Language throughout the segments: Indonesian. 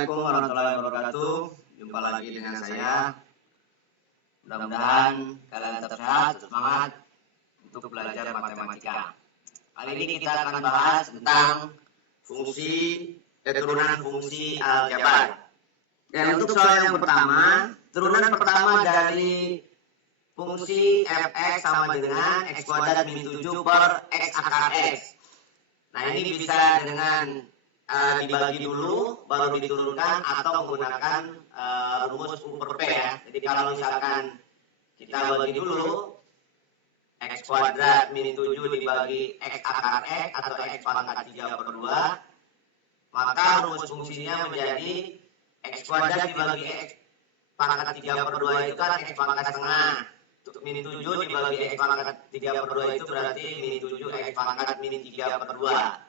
Assalamualaikum warahmatullahi wabarakatuh. Jumpa lagi dengan saya. Mudah-mudahan kalian tetap sehat, semangat untuk belajar matematika. Kali ini kita akan bahas tentang turunan fungsi aljabar. Dan untuk soal yang pertama, turunan pertama dari fungsi fx sama dengan x kuadrat min 7 per x akar x. Nah, ini bisa dengan dibagi dulu baru diturunkan atau menggunakan rumus U per P ya. Jadi kalau misalkan kita bagi dulu x kuadrat min 7 dibagi x akar x atau x pangkat 3 per 2, maka rumus fungsinya menjadi x kuadrat dibagi x pangkat 3 per 2 itu kan x pangkat setengah. Min 7 dibagi x pangkat 3 per 2 itu berarti min 7 x pangkat min 3 per 2.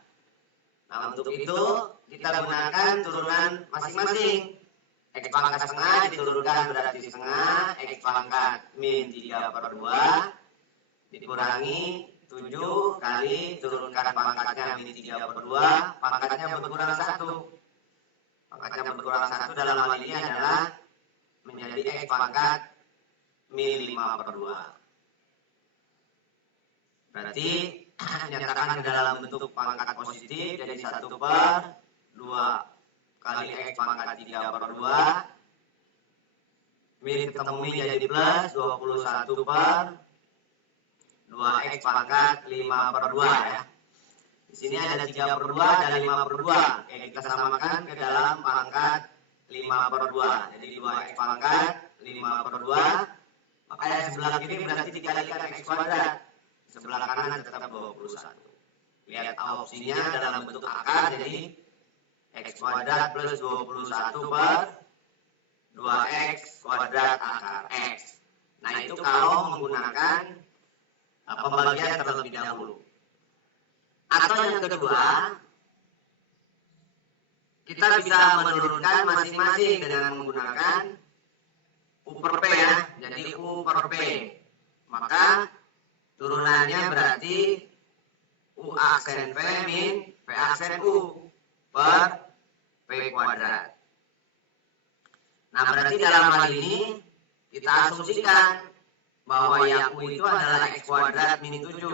Nah, untuk itu kita gunakan turunan masing-masing. X pangkat setengah diturunkan berarti setengah, x pangkat min 3 per 2 dikurangi 7 kali turunkan pangkatnya min 3 per 2, pangkatnya berkurang 1. Pangkatnya berkurang 1 dalam hal ini adalah menjadi x pangkat min 5 per 2. Berarti nyatakan ke dalam bentuk pangkat positif, jadi 1 per 2 kali x pangkat 3 per 2 min ketemu min jadi plus 21 per 2x pangkat 5 per 2 ya. Di sini ada 3 per 2 dan 5 per 2. Oke, kita samakan ke dalam pangkat 5 per 2. Jadi 2x pangkat 5 per 2. Maka yang sebelah kiri berarti dikalikan x kuadrat. Sebelah kanan tetap 21. Lihat opsinya dalam bentuk akar, jadi x kuadrat plus 21 per 2x kuadrat akar x. Nah, itu kalau menggunakan pembagian terlebih dahulu. Atau yang kedua, kita bisa menurunkan masing-masing dengan menggunakan U per P ya. Jadi U per P. Maka turunannya berarti U aksen P min P aksen U per P kuadrat. Nah, berarti dalam hal ini kita asumsikan bahwa yang U itu adalah x kuadrat min 7.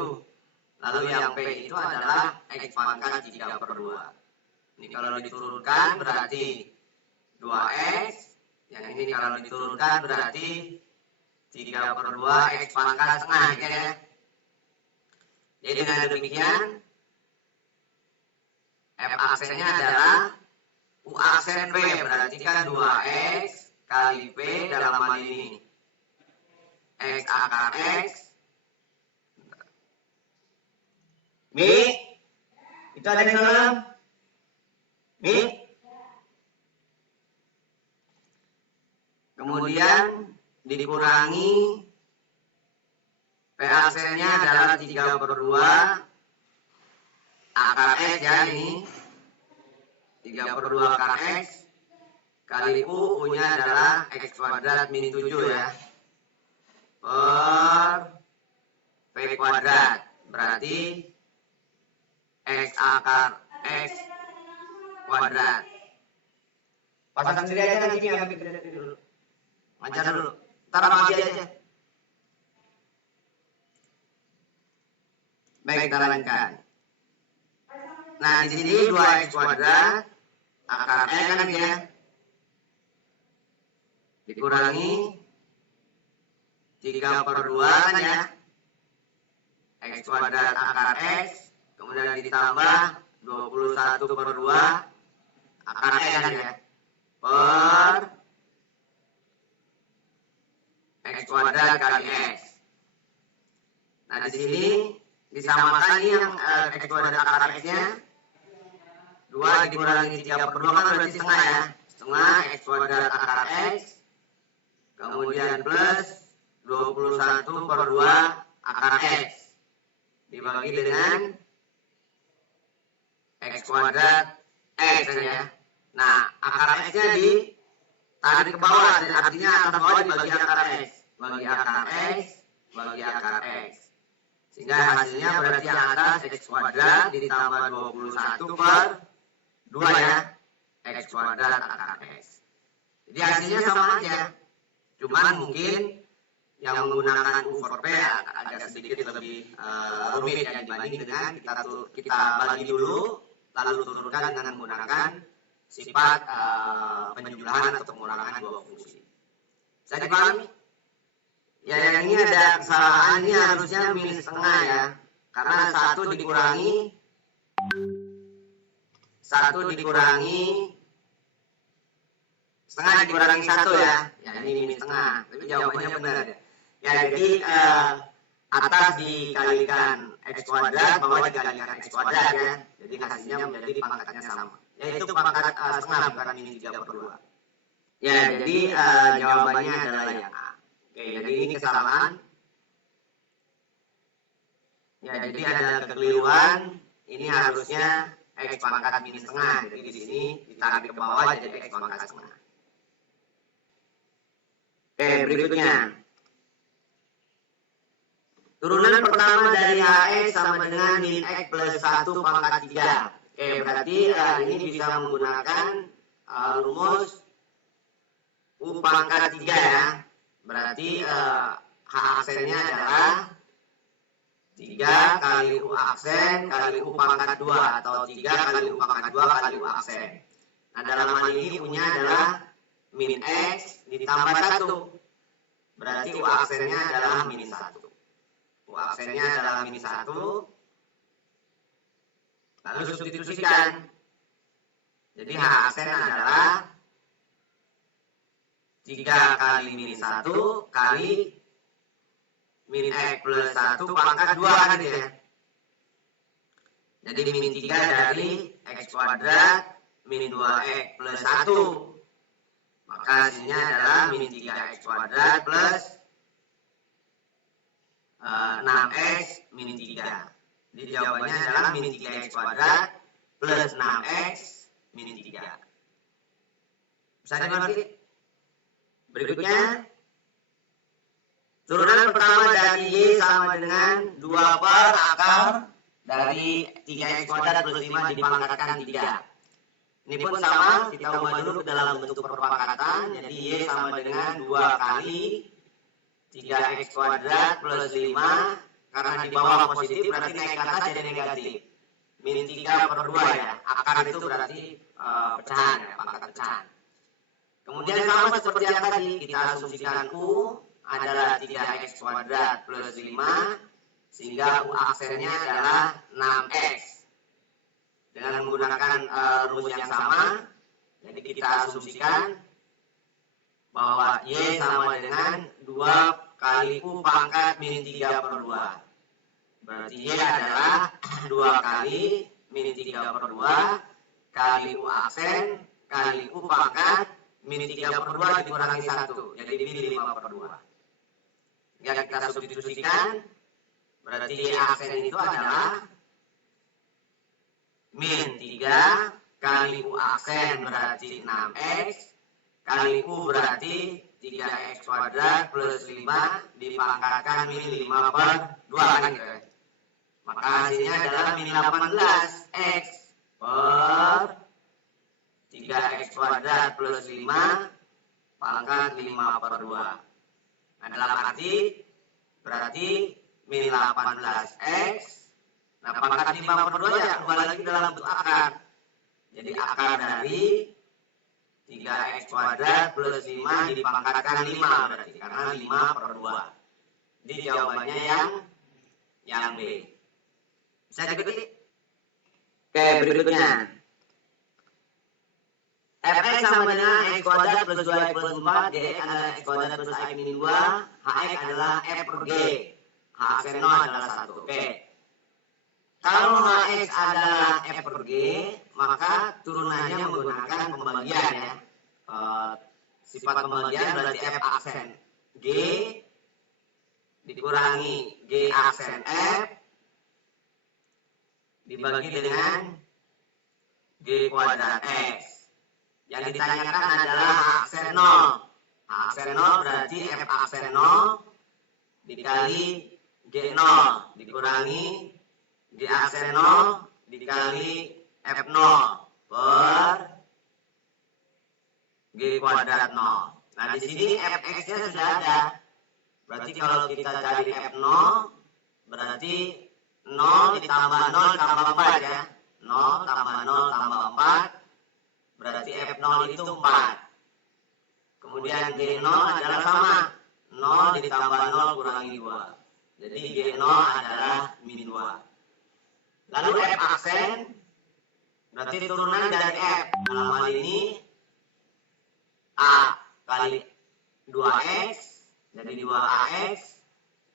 Lalu yang P itu adalah x pangkat 3 per 2. Ini kalau diturunkan berarti 2x. Yang ini kalau diturunkan berarti 3 per 2 x pangkat setengah ya. Jadi dengan demikian f aksennya adalah U aksen P, berarti kan 2x kali P dalam hal ini x akar x. Mi, itu ada di dalam Mi. Kemudian dikurangi P aksennya adalah 3 per 2 akar x ya, ini 3 per 2 akar x kali U, U nya adalah x kuadrat min 7 ya, per P kuadrat, berarti x akar x kuadrat. Pasang sendiri aja nanti ya, dulu ngajar dulu, ntar mati aja. Baik, kita lanjutkan. Nah, di sini 2x kuadrat akar x kan ya, dikurangi 3 per 2 kan ya, x kuadrat akar x, kemudian ditambah 21 per 2 akar x kan ya, per x kuadrat kali x. Nah, di sini disamakan yang x kuadrat akar x-nya 2 dikurangi 3 per 2 kan berarti setengah ya, setengah x kuadrat akar x, kemudian plus 21 per 2 akar x dibagi dengan x kuadrat x ya. Nah, akar x-nya ditarik ke bawah, artinya atas bawah dibagi akar x, bagi akar x, bagi akar x. Sehingga hasilnya berarti yang atas x kuadrat ditambah 21 per 2 ya, X kuadrat akar X. Jadi hasilnya sama aja. Cuman mungkin yang menggunakan U per P agak sedikit lebih rumit ya dibanding dengan kita bagi dulu lalu turunkan dengan menggunakan sifat penjumlahan atau pengurangan dua fungsi. Bisa dipahami? Ya yang ini ada kesalahan, ini harusnya minus setengah ya, karena satu dikurangi setengah dikurangi satu ya, ini minus setengah, tapi jawabannya benar ya. Ya jadi atas dikalikan X kuadrat, bawah dikalikan X kuadrat ya, jadi hasilnya menjadi pangkatnya sama, yaitu pangkat setengah bukan minus 3/2. Ya jadi jawabannya adalah yang A. Oke, jadi ini kesalahan. Ya jadi ada kekeliruan, ini harusnya X pangkat minus setengah, jadi di sini ditarik ke bawah jadi X pangkat setengah. Oke, berikutnya. Turunan pertama dari HX sama dengan min X plus 1 pangkat 3. Oke, berarti ini bisa menggunakan rumus U pangkat 3 ya. Berarti H aksennya adalah 3 kali U aksen kali U pangkat 2 atau 3 kali U pangkat 2 kali U aksen. Nah, dalam hal ini U-nya adalah min X ditambah 1. Berarti U aksennya adalah minus 1. U aksennya adalah minus 1. Lalu substitusikan. Jadi H aksen adalah 3 kali minus 1 kali min X plus 1 pangkat 2 kan ya. Jadi min 3 dari X kuadrat min 2X plus 1. Maka hasilnya adalah min 3X kuadrat plus 6X min 3. Jadi jawabannya adalah min 3X kuadrat plus 6X min 3. Bisa dimengerti? Berikutnya, turunan pertama dari Y sama dengan 2 per akar dari 3X kuadrat plus 5 dipangkatkan 3. Ini pun sama, kita ubah dulu dalam bentuk perpangkatan. Jadi Y sama dengan 2 kali 3X kuadrat plus 5. Karena di bawah positif berarti naik ke atas jadi negatif. Min 3/2 ya. Akar itu berarti pecahan ya, pangkat pecahan. Kemudian sama seperti yang tadi, kita asumsikan U adalah 3X kuadrat plus 5. Sehingga U aksennya adalah 6X. Dengan menggunakan rumus yang sama, jadi kita asumsikan bahwa Y sama dengan 2 kali U pangkat min 3/2. Berarti Y adalah 2 kali min 3/2 kali U aksen kali U pangkat min 3/2 dikurangi 1. Jadi min 5/2. Jika kita substitusikan, berarti Y aksen itu adalah min 3 kali U aksen berarti 6X kali U berarti 3X kuadrat plus 5 dipangkatkan min 5/2 kan gitu ya. Maka hasilnya adalah min 18X per 3X kuadrat plus 5 pangkat 5/2. Nah, dalam arti berarti min 18X. Nah, pangkat 5/2 ya ubah lagi dalam bentuk akar. Jadi akar dari 3X kuadrat plus 5 dipangkatkan 5 berarti karena 5/2. Jadi jawabannya yang B. Bisa diikuti? Oke, berikutnya. Fx sama dengan X kuadrat plus 2X plus 4, Gx adalah X kuadrat plus X min 2, Hx adalah F per G. H aksen 0 adalah 1. Oke. Kalau Hx adalah F per G, maka turunannya menggunakan pembagian ya. Sifat pembagian berarti F aksen G dikurangi G aksen F dibagi dengan G kuadrat X. Yang ditanyakan adalah H aksen 0. H aksen 0 berarti F aksen 0 dikali G0 dikurangi G aksen 0 dikali F0 per G kuadrat 0. Nah, di sini fx-nya sudah ada. Berarti kalau kita cari f0, berarti 0 ditambah 0 tambah 4 ya. 0 tambah 0 tambah 4, berarti f0 itu 4. Kemudian G0 adalah sama. 0 ditambah 0 kurangi 2. Jadi G0 adalah min 2. Lalu f aksen, berarti turunan dari f. Dalam hal ini, A kali 2x, jadi 2ax.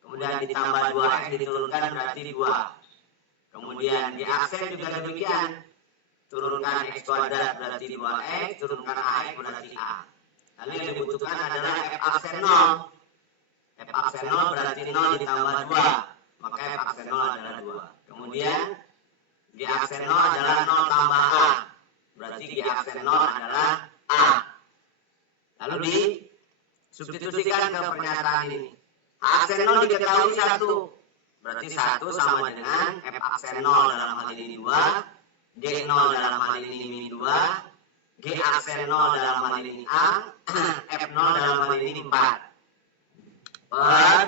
Kemudian ditambah 2x diturunkan berarti 2. Kemudian di aksen juga demikian. Turunkan x kuadrat berarti 2x, turunkan ax berarti a. Lalu yang dibutuhkan adalah f aksen 0. F aksen 0 berarti 0 ditambah 2. Maka f aksen 0 adalah 2. Kemudian g aksen 0 adalah 0 tambah a. Berarti g aksen 0 adalah a. Lalu disubstitusikan ke pernyataan ini. H aksen 0 diketahui 1. Berarti 1 sama dengan f aksen 0 dalam hal ini 2. G0 dalam hal ini min 2. G aksen 0 dalam hal ini A. F0 dalam hal ini 4. Per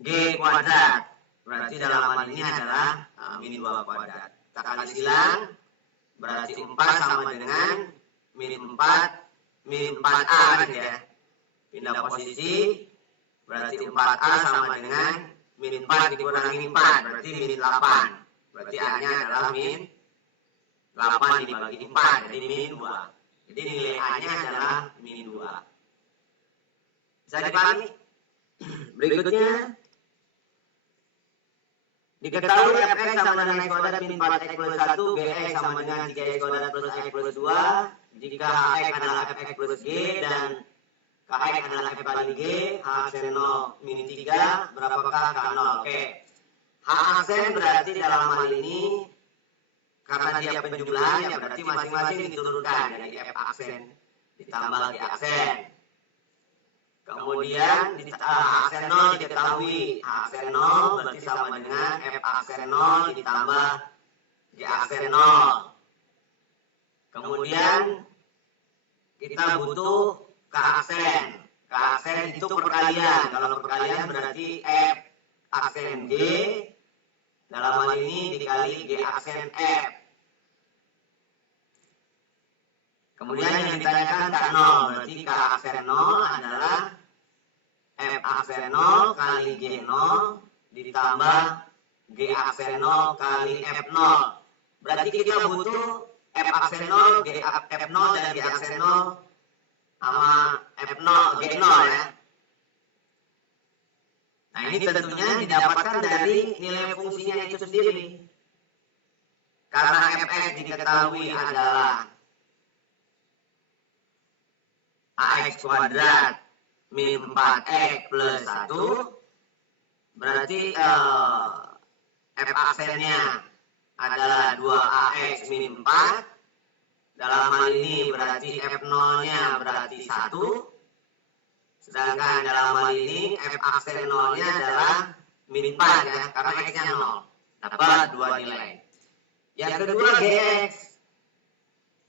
G kuadrat. Berarti dalam hal ini adalah min 2 kuadrat. Kita kali silang. Berarti 4 sama dengan min 4. Min 4A kan ya. Pindah posisi. Berarti 4A sama dengan min 4 dikurangi 4. Berarti min 8. Berarti A-nya adalah min 8 dibagi 4. Jadi min 2. Jadi nilai A-nya adalah min 2. Bisa dipahami? Berikutnya. Diketahui fx sama dengan x kuadrat min 4x plus 1. Gx sama dengan 3x kuadrat plus x plus 2. Jika hx adalah fx plus g dan kx adalah f kali g, h aksen 0 min 3, berapakah k0? Oke. H aksen berarti dalam hal ini, karena dia penjumlahan, ya berarti masing-masing diturunkan. Jadi f aksen ditambah g aksen. Kemudian h aksen 0 diketahui. H aksen 0 berarti sama dengan f aksen 0 ditambah g aksen 0. Kemudian kita butuh K aksen. K aksen itu perkalian. Kalau perkalian berarti F aksen G dalam hal ini dikali G aksen F. Kemudian yang ditanyakan K0. Berarti K aksen 0 adalah F aksen 0 kali G0 ditambah G aksen 0 kali F0. Berarti kita butuh F aksen 0, F0 dan G aksen 0 sama F0, G0 ya. Nah ini tentunya didapatkan dari nilai fungsinya itu sendiri. Karena fx diketahui adalah ax kuadrat min 4x plus 1. Berarti f aksennya adalah 2ax min 4. Dalam hal ini berarti F0-nya berarti 1. Sedangkan dalam hal ini F aksen 0-nya adalah min 4 ya, karena X-nya 0. Dapat 2 nilai. Yang kedua Gx.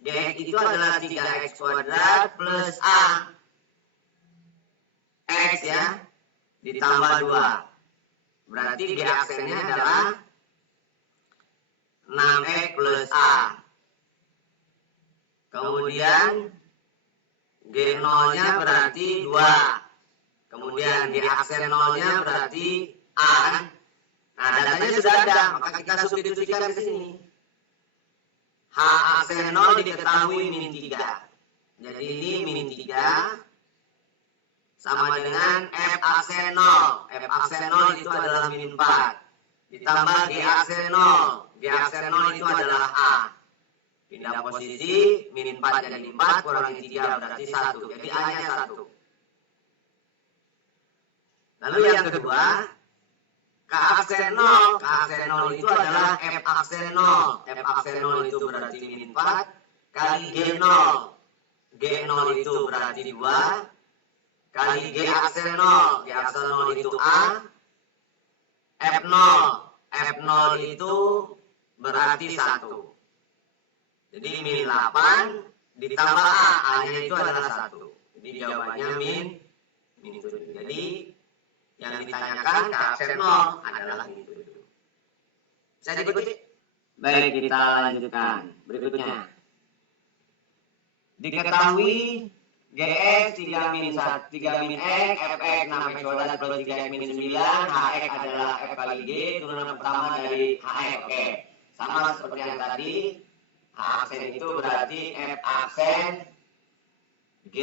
Gx itu adalah 3x kuadrat plus A. X ya, ditambah 2. Berarti G aksennya adalah 6x plus A. Kemudian G0-nya berarti 2. Kemudian G aksen 0-nya berarti A. Nah, datanya sudah ada, maka kita substitusikan ke sini. H aksen 0 diketahui min 3. Jadi ini min 3 sama dengan F aksen 0. F aksen 0 itu adalah min 4. Ditambah G aksen 0. G aksen 0 itu adalah A. Pindah posisi, min 4 jadi 4, kurangi 3 berarti 1. Jadi A-nya 1. Lalu yang kedua, K aksen 0. K aksen 0 itu adalah F aksen 0. F aksen 0 itu berarti min 4 kali G0. G0 itu berarti 2 kali G aksen 0. G aksen 0 itu A. F0. F0 itu berarti 1. Jadi min 8 ditambah A, A-nya itu adalah 1. Jadi jawabannya min 7. Jadi yang ditanyakan ke absen 0 adalah min 7. Bisa diikuti? Baik, kita lanjutkan. Berikutnya. Diketahui GX 3 min 1, 3 min X, FX 6X kuadrat plus 3X min 9, HX adalah F kali G, turunan pertama dari HX. Oke, sama seperti yang tadi, H aksen itu berarti F aksen G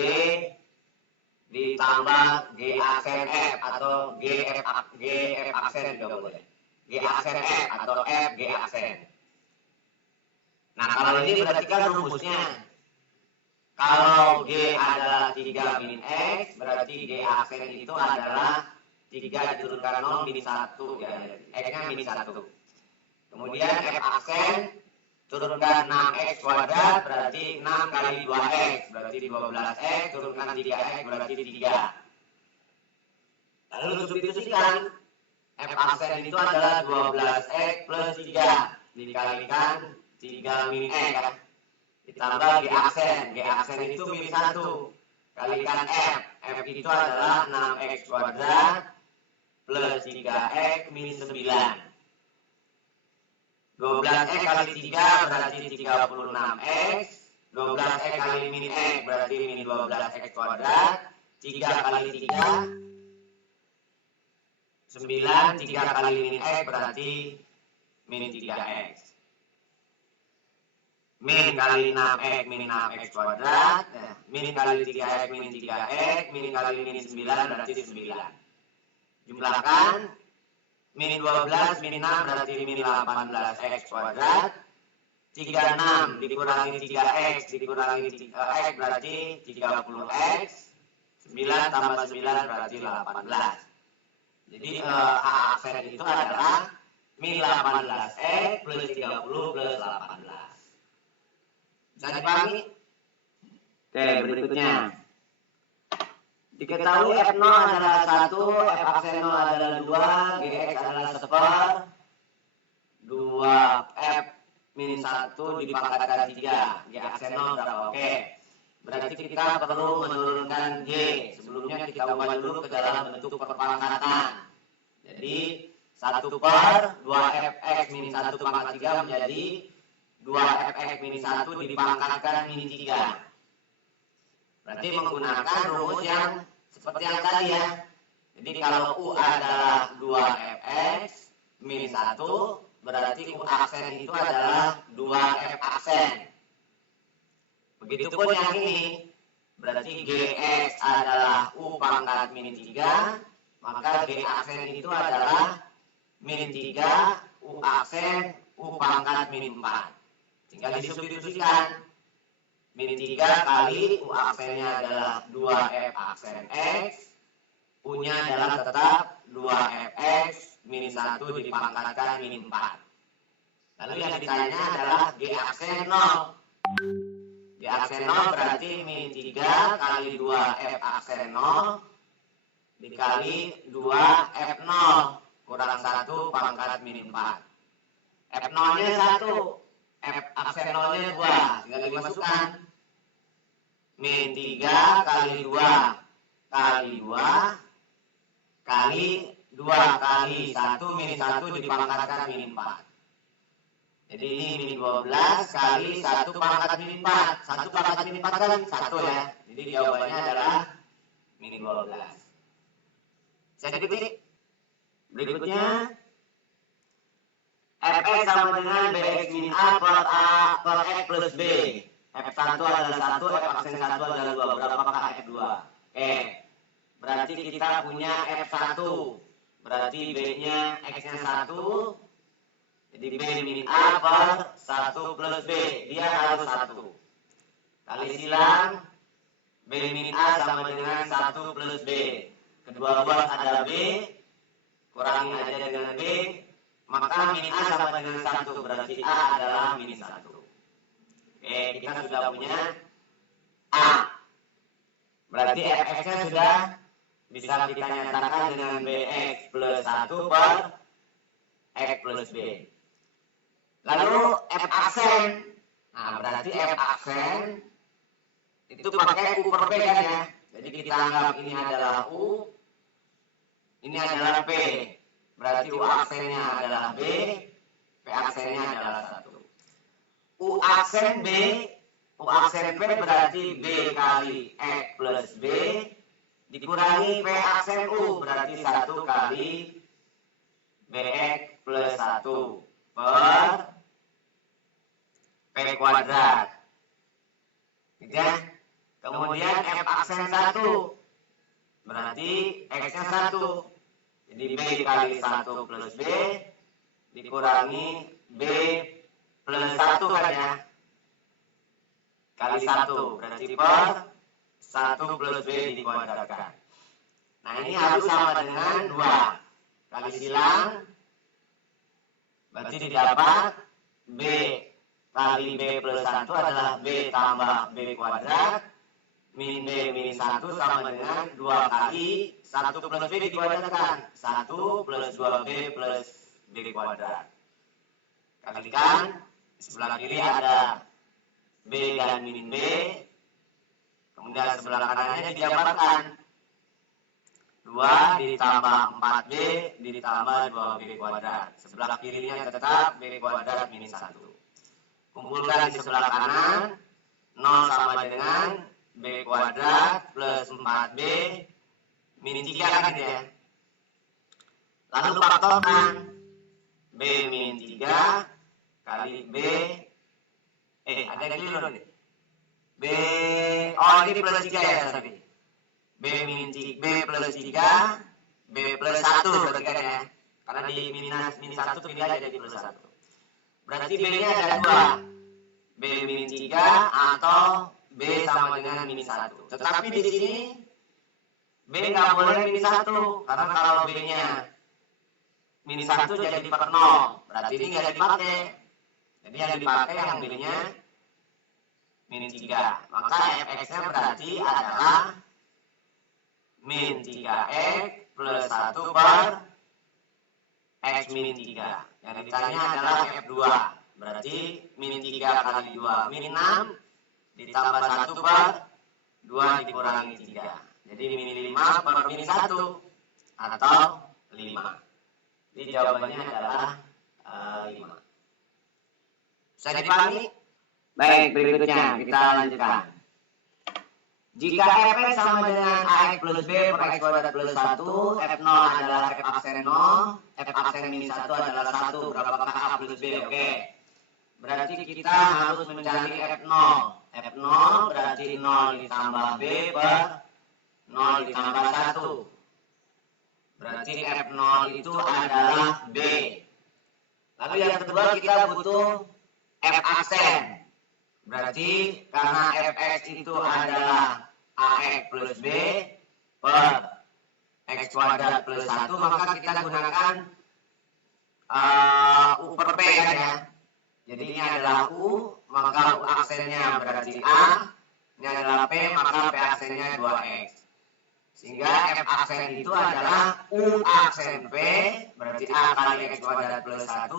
ditambah G aksen F atau G F aksen juga boleh. G aksen F atau F G aksen. Nah, kalau ini berarti kan rumusnya. Kalau G adalah 3 min X, berarti G aksen itu adalah 3 diturunkan 0 min 1, ya, X-nya min 1. Kemudian F aksen, turunkan 6X kuadrat, berarti 6 kali 2X, berarti 12X, turunkan 3X, berarti 3. Lalu substitusikan, F aksen itu adalah 12X plus 3, dikalikan 3 min X, kan? Ditambah G aksen itu min 1 kalikan F itu adalah 6X kuadrat plus 3X min 9. 12X kali 3 berarti 36X, 12X kali min X berarti min 12X kuadrat, 3 kali 3 9, 3 kali min X berarti min 3X. Min kali 6X min 6X kuadrat, min kali 3X min 3X, min kali min 9 berarti 9. Jumlahkan, min 12 min 6 berarti min 18X kuadrat, 36 dikurangi 3X dikurangi 3X berarti 30X, 9 tambah 9 berarti 18. Jadi H aksen itu adalah min 18X plus 30 plus 18. Bisa dipahami? Oke, berikutnya. Diketahui F0 adalah 1, F aksen 0 adalah 2, GX adalah 1/2, 2F min 1 dipangkatkan 3, G aksen 0 berapa? Oke. Berarti kita perlu menurunkan G. Sebelumnya kita ubah dulu ke dalam bentuk perpangkatan. Jadi 1/2Fx min 1 pangkat 3 menjadi 2Fx min 1 dipangkatkan min 3. Berarti menggunakan rumus yang seperti yang tadi ya. Jadi kalau U adalah 2Fx min 1, berarti U aksen itu adalah 2F aksen. Begitupun yang ini, berarti Gx adalah U pangkat min 3, maka G aksen itu adalah min 3, U aksen U pangkat min 4. Tinggal disubstitusikan. Min 3 kali U aksennya adalah 2F aksen X, U-nya adalah tetap 2Fx min 1 dipangkatkan min 4. Lalu yang ditanya adalah G aksen 0. G aksen 0 berarti min 3 kali 2F aksen 0 dikali 2F0 kurang 1 pangkat min 4. F0-nya 1. F aksen 0-nya 2, tinggal dimasukkan. Min 3 kali 2 kali 2 kali 2 kali 1 min 1 dipangkatkan min 4. Jadi ini min 12 kali 1 pangkat min 4. 1 pangkat min 4 kan 1 ya. Jadi jawabannya adalah min 12. Saya diikuti. Berikutnya Fx sama dengan Bx min A per X plus B. F1 adalah 1, F aksen 1 adalah 2. Berapakah F2? Berarti kita punya F1. Berarti B-nya X-nya 1. Jadi B min A per 1 plus B. Dia harus 1. Kali silang, B min A sama dengan 1 plus B. Kedua buah adalah B. Kurangi aja dengan B. Maka min A sama dengan 1, berarti A adalah min 1. Oke, kita sudah punya A. Berarti Fx-nya sudah bisa kita nyatakan dengan Bx plus 1 per X plus B. Lalu F aksen. Nah, berarti F aksen itu pakai U per P kan ya. Jadi kita anggap ini adalah U, ini adalah P. Berarti U aksennya adalah B, P aksennya adalah 1. U aksen B, U aksen P berarti B kali X plus B dikurangi P aksen U berarti 1 kali BX plus 1 per P kuadrat. Gitu ya. Kemudian F aksen 1 berarti X-nya 1. Jadi B kali 1 plus B dikurangi B plus 1 kan ya. Kali 1 berarti per 1 plus B dikuadratkan. Nah ini harus sama dengan 2. Kali silang berarti didapat B kali B plus 1 adalah B tambah B kuadrat min B min 1 sama dengan 2 kali 1 plus B dikuadratkan. 1 plus 2B plus B kuadrat. Kalikan, sebelah kiri ada B dan min B. Kemudian sebelah kanannya dijabarkan. 2 ditambah 4B ditambah 2B kuadrat. Sebelah kirinya tetap B kuadrat min 1. Kumpulkan di sebelah kanan. 0 sama dengan B kuadrat plus 4B min 3 kan gitu ya. Lalu faktorkan B min 3 kali B ada yang keliru nih. Ini plus 3 ya tadi. B min 3, B plus 3 B plus 1 berarti kan ya. Karena di min 1 pindah jadi plus 1. Berarti B-nya ada 2. B min 3 atau B sama dengan min 1. Tetapi di sini B nggak boleh min 1. Karena kalau B-nya min 1 jadi per 0. Berarti ini nggak dipakai. Jadi yang dipakai yang B-nya min 3. Maka fx-nya berarti adalah min 3x plus 1 per x min 3. Yang ditanya adalah F2. Berarti min 3 kali 2 min 6 ditambah 1 per 2 dikurangi 3. Jadi min 5 per min 1 atau 5. Jadi jawabannya adalah 5. Bisa dipahami? Baik, berikutnya kita lanjutkan. Jika Fx sama dengan Ax plus B per X kuadrat plus 1, F0 adalah F aksen 0, F aksen min 1 adalah 1, berapakah A plus B? Oke. Berarti kita harus mencari F0. F0 berarti 0 ditambah B per 0 ditambah 1. Berarti F0 itu adalah B. Lalu yang kedua kita butuh F aksen. Berarti karena Fx itu adalah Ax plus B per X kuadrat plus 1, maka kita gunakan U per P kan ya. Jadi ini adalah U, maka U aksennya berarti A. Ini adalah P, maka P aksennya 2X. Sehingga F aksen itu adalah U aksen P, berarti A kali X kuadrat plus 1,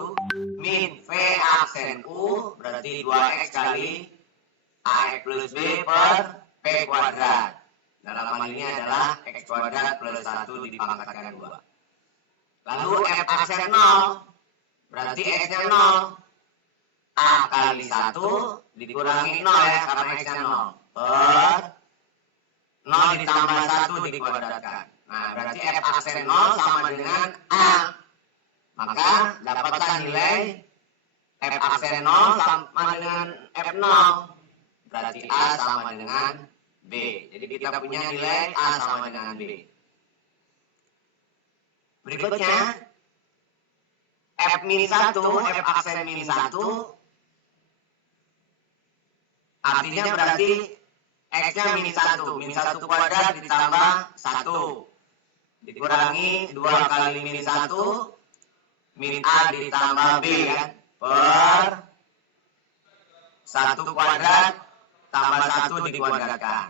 min V aksen U, berarti 2X kali Ax plus B per P kuadrat. Dalam hal ini adalah X kuadrat plus 1 dipangkatkan 2. Lalu F aksen 0, berarti X-nya 0. A kali 1 dikurangi 0 ya, karena X-nya 0. Per 0 ditambah 1 dikuadratkan. Nah, berarti F aksen 0 sama dengan A. Maka dapatkan nilai F aksen 0 sama dengan F0. Berarti A sama dengan B. Jadi kita punya nilai A sama dengan B. Berikutnya F min 1, F aksen min 1 artinya berarti X-nya min 1. Min 1 kuadrat ditambah 1 dikurangi 2 kali min 1 min A ditambah B kan, per 1 kuadrat tambah 1 dikuadratkan.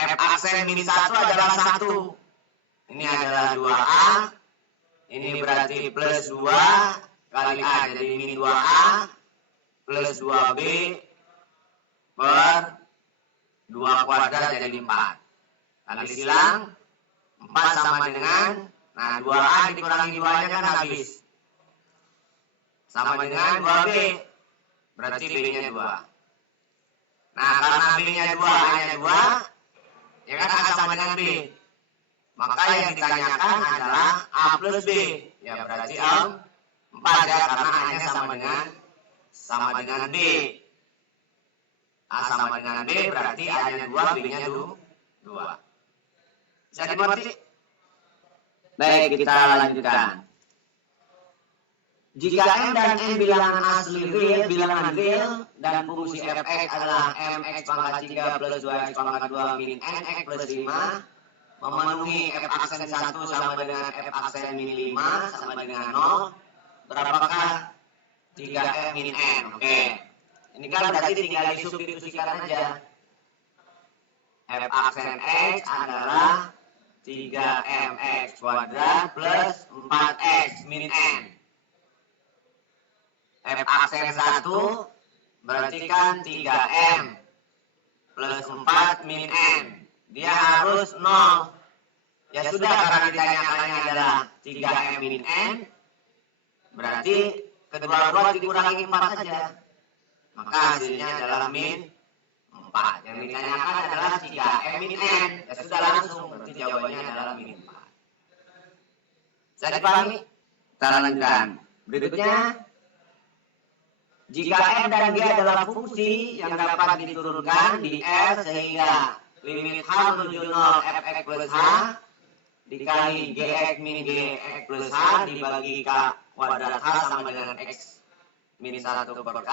F aksen min 1 adalah 1. Ini adalah 2A. Ini berarti plus 2 kali A. Jadi min 2A plus 2B per 2 kuadrat jadi 4. Kali silang 4 sama dengan, nah 2A dikurangi 2-nya kan habis. Sama dengan 2B. Berarti B-nya 2. Nah karena B-nya 2, A-nya 2, ya kan A sama dengan B. Maka yang ditanyakan adalah A plus B. Ya berarti A 4 ya, karena A-nya sama dengan B. A sama dengan B berarti A-nya 2, B-nya 2. Bisa dimengerti? Baik, kita lanjutkan. Jika M dan N bilangan asli bilangan real, dan fungsi fx adalah mx pangkat 3 plus 2x pangkat 2 min nx plus 5, memenuhi f aksen 1 sama dengan f aksen min 5 sama dengan 0, berapakah 3f min n? Oke. Ini kan berarti tinggal disubstitusikan aja. F aksen x adalah 3mx kuadrat plus 4x min n. F aksen 1 berarti kan 3m plus 4 min n. Dia harus 0. Ya sudah, karena ditanyakannya adalah 3m min n, berarti kedua-dua dikurangi 4 saja. Maka hasilnya adalah min 4. Yang ditanyakan adalah 3m min n. Ya sudah, langsung berarti jawabannya adalah min 4. Bisa dipahami? Kita lanjutkan. Berikutnya, jika M dan G adalah fungsi yang dapat diturunkan di R sehingga limit H menuju 0 fx plus H dikali gx min gx plus H dibagi K kuadrat H sama dengan X min 1 per K,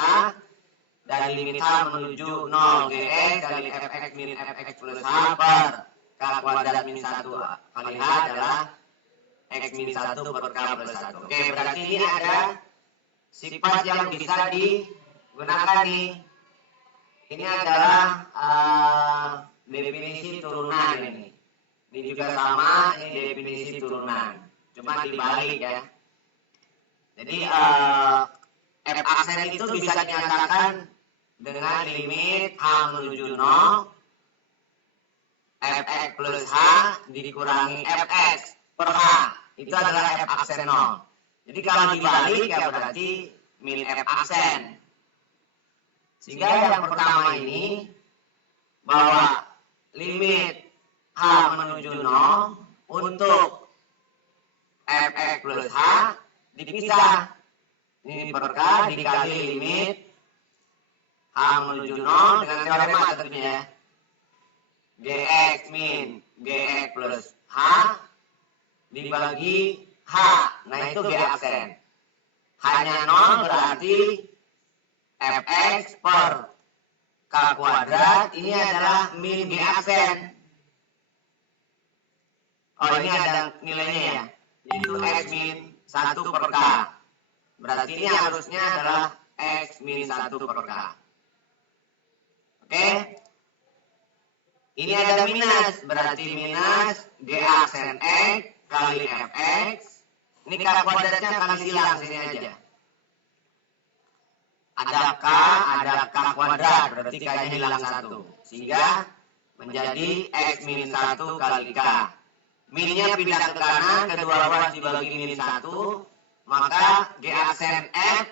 dan limit H menuju 0 gx kali fx min fx plus H per K kuadrat min 1 kali H adalah X min 1 per K plus 1. Oke, berarti ini ada sifat yang bisa digunakan nih. Ini adalah definisi turunan ini. Ini juga sama, ini definisi turunan. Cuma dibalik ya. Jadi f aksen itu bisa dinyatakan dengan limit H menuju 0 fx plus H dikurangi fx per H. Itu adalah f aksen 0. Jadi kalau dibalik ya berarti min f aksen. Sehingga yang pertama ini bahwa limit H menuju 0 untuk fx plus H dipisah. Ini per K dikali limit H menuju 0 dengan teorema tentunya ya. Gx min Gx plus H dibagi H, nah itu G aksen. H-nya 0 berarti fx per K kuadrat, ini adalah min G aksen. Oh, ini ada nilainya ya, itu X min 1 per K. Berarti ini harusnya adalah X min 1 per K. Oke. Ini ada minus, berarti minus G aksen X kali fx. Ini K kuadratnya kali silang sini aja. Ada K kuadrat, berarti K-nya hilang 1. Sehingga menjadi X min 1 kali K. Minnya pindah ke kanan, kedua ruas dibagi min 1, maka G aksen F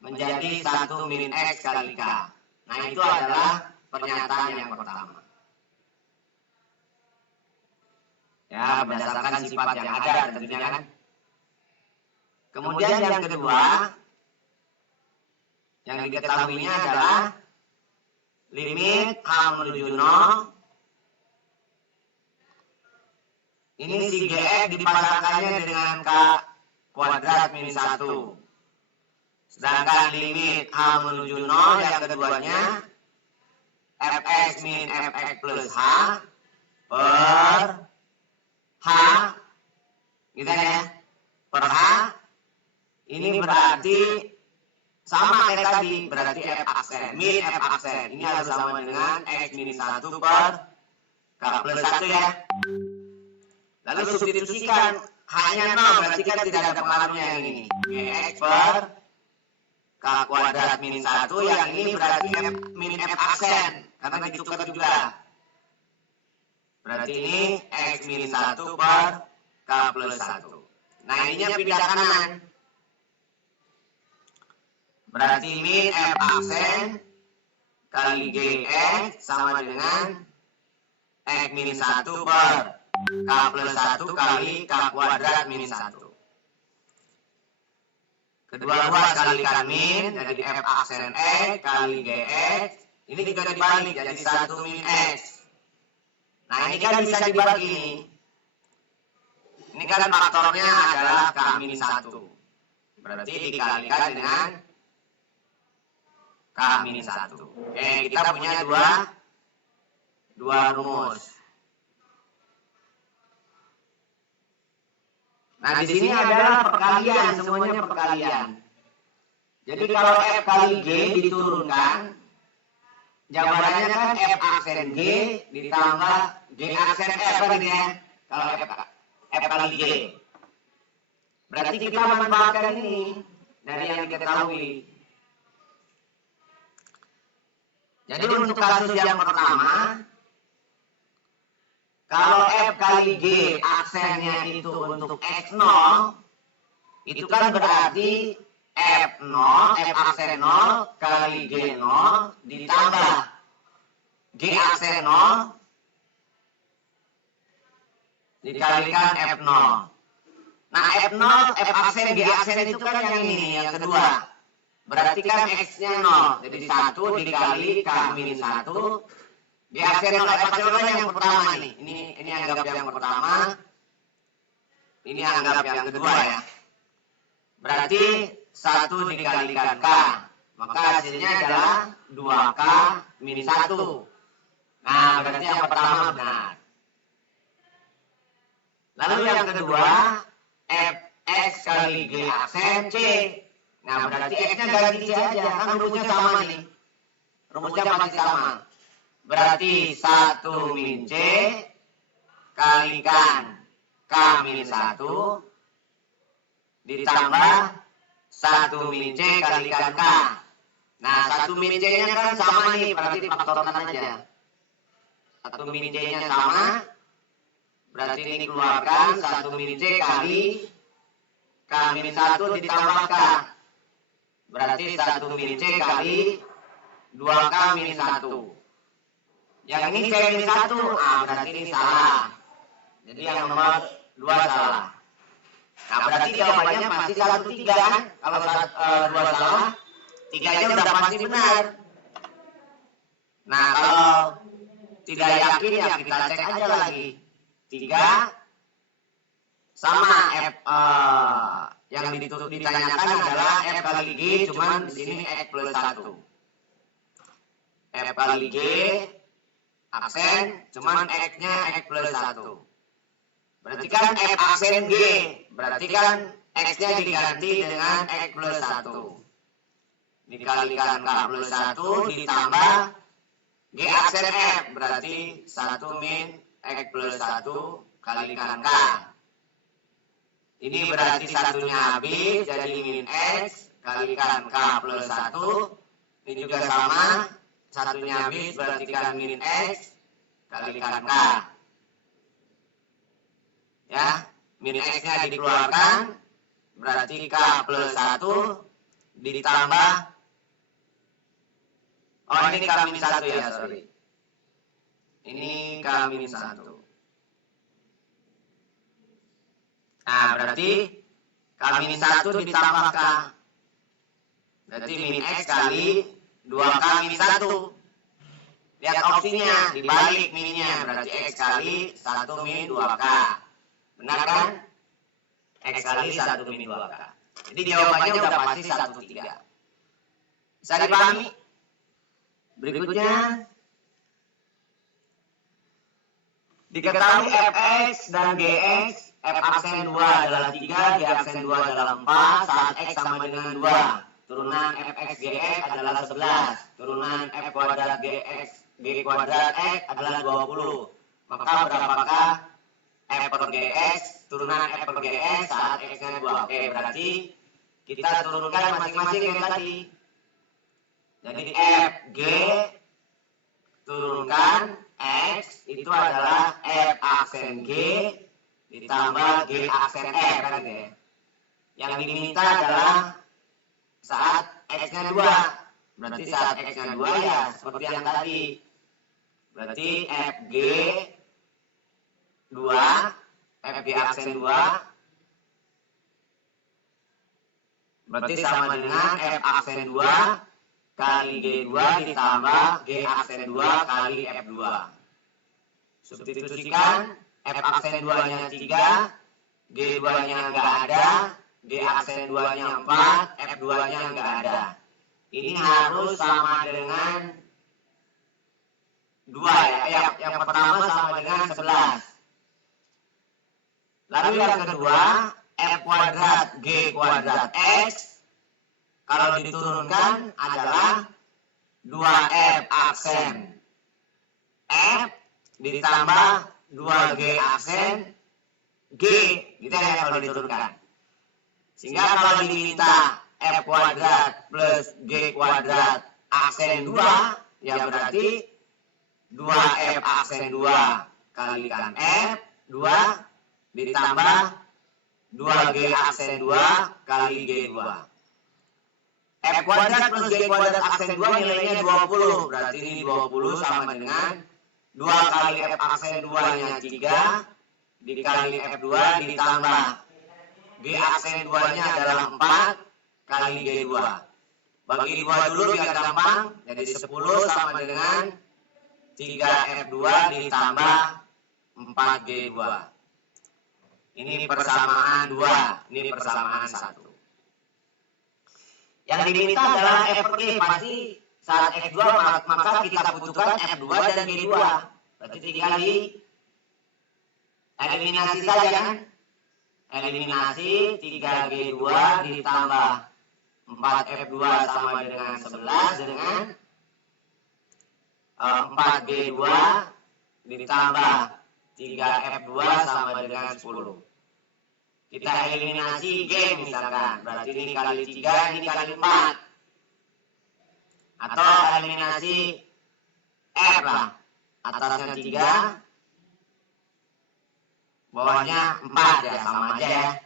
menjadi 1 min X kali K. Nah itu adalah pernyataan yang pertama. Ya, berdasarkan sifat yang ada tentunya kan. Kemudian yang kedua, yang diketahuinya adalah limit H menuju 0. Ini si Gx dipasangkannya dengan K kuadrat min 1. Sedangkan limit H menuju 0 yang keduanya fx min fx plus H per H, gitu ya, per H. Ini berarti sama kayak tadi, berarti f aksen, min f aksen. Ini harus sama dengan x min 1 per K plus 1 ya. Lalu substitusikan H-nya 0, berarti kan tidak ada pengaruhnya yang ini. Gx per K kuadrat min 1, yang ini berarti f min f aksen. karena ditukar juga. Berarti ini X min 1 per K plus 1. Nah, ininya pindah kanan. Berarti min F aksen kali GX sama dengan X min 1 per K plus 1 kali K kuadrat min 1. Kedua ruas kalikan min, jadi F aksen X kali GX. Ini juga dibalik, jadi 1 min X. Nah, ini kan bisa dibagi. Ini kan faktornya adalah K min 1. Berarti dikalikan dengan K min 1. Oke, kita punya dua rumus. Nah, di sini adalah perkalian, semuanya perkalian. Jadi kalau F kali G diturunkan, jawabannya kan F aksen G ditambah G aksen F kan ya. Kalau F kali G. Berarti kita manfaatkan ini dari yang kita ketahui. Jadi untuk kasus yang pertama, kalau F kali G aksennya itu untuk X0, itu kan berarti F0, F aksen 0 kali G0 ditambah G aksen 0 dikalikan F0. Nah, F0, F aksen, G aksen itu kan yang ini, yang kedua. Berarti kan X-nya 0, jadi 1 dikali K min 1. G aksen 0, F aksen 0 yang pertama nih. Ini anggap yang pertama. Ini anggap yang kedua ya. Berarti 1 dikalikan K. Maka hasilnya adalah 2K min 1. Nah, berarti yang pertama benar. Lalu yang kedua, Fx kali G aksen C. Nah, berarti X-nya ganti C aja. Kan rumusnya sama nih. Rumusnya masih sama. Berarti 1 min C kalikan K min 1 ditambah 1 min C kalikan K. Nah, 1 min C-nya kan sama nih, berarti faktorkan aja. 1 min C-nya sama, berarti ini keluarkan 1 min C kali K min 1 ditambah K. Berarti 1 min C kali 2K min 1. Yang ini C min 1, berarti ini salah. Jadi yang nomor 2 salah. Nah, berarti jawabannya pasti 1, 3 kan? Kalau 2 salah, 3-nya udah pasti benar. Nah, kalau tidak yakin ya kita cek aja lagi. 3 sama F yang ditanyakan adalah F kali G, cuman di sini X plus 1. F kali G aksen, cuman X-nya X plus 1. Berarti kan F aksen G, berarti kan X-nya diganti dengan X plus 1. Dikalikan K plus 1 ditambah G aksen F, berarti 1 min X plus 1 kalikan K. Ini berarti satunya habis, jadi min X kalikan K plus 1. Ini juga sama, satunya habis berarti kan min X kalikan K. Ya, min X-nya dikeluarkan, berarti K plus 1 ditambah, oh ini K min 1 ya, sorry. Ini K min 1. Nah, berarti K min 1 ditambah K. Berarti min X kali 2K min 1. Lihat opsinya, dibalik minnya, berarti X kali 1 min 2K. Benar kan? X kali 1 min 2K. Jadi jawabannya udah pasti 1, 3. Bisa dipahami? Berikutnya, diketahui Fx dan Gx, F aksen 2 adalah 3, G aksen 2 adalah 4, saat X sama dengan 2. Turunan Fx Gx adalah 11. Turunan F kuadrat Gx G kuadrat X adalah 20. Maka berapakah F per Gx, turunan F per Gx saat X-nya 2. Oke, berarti kita turunkan masing-masing yang tadi. Jadi F G turunkan X itu adalah F aksen G ditambah G aksen F kan gitu ya. Yang diminta adalah saat X-nya 2. Berarti saat X-nya 2 ya seperti yang tadi. Berarti FG 2, FG aksen 2 berarti sama dengan F aksen 2 kali G2 ditambah G aksen 2 kali F2. Substitusikan, F aksen 2-nya 3, G2-nya nggak ada, G aksen 2-nya 4, F2-nya nggak ada. Ini harus sama dengan 2 ya. Yang pertama sama dengan 11. Lalu yang kedua, F kuadrat G kuadrat X kalau diturunkan adalah 2F aksen F ditambah 2G aksen G, gitu ya kalau diturunkan. Sehingga kalau diminta F kuadrat plus G kuadrat aksen 2, ya berarti 2F aksen 2 kalikan F 2 ditambah 2G aksen 2 kali G2. F kuadrat plus G kuadrat aksen 2 nilainya 20. Berarti ini 20 sama dengan 2 kali F aksen 2-nya 3 dikali F2 ditambah G aksen 2-nya adalah 4 kali G2. Bagi 2 dulu biar gampang. Jadi 10 sama dengan 3F2 ditambah 4G2. Ini persamaan 2, ini persamaan 1. Yang diminta adalah F per G. Pasti saat X2 maka kita butuhkan F2 dan G2. Berarti tinggal di eliminasi saja kan. Eliminasi 3G2 ditambah 4F2 sama dengan 11 dengan 4G2 ditambah 3F2 sama dengan 10. Kita eliminasi G misalkan. Berarti ini kali 3, ini kali 4. Atau eliminasi F lah. Atasnya 3, bawahnya 4 ya, sama aja ya.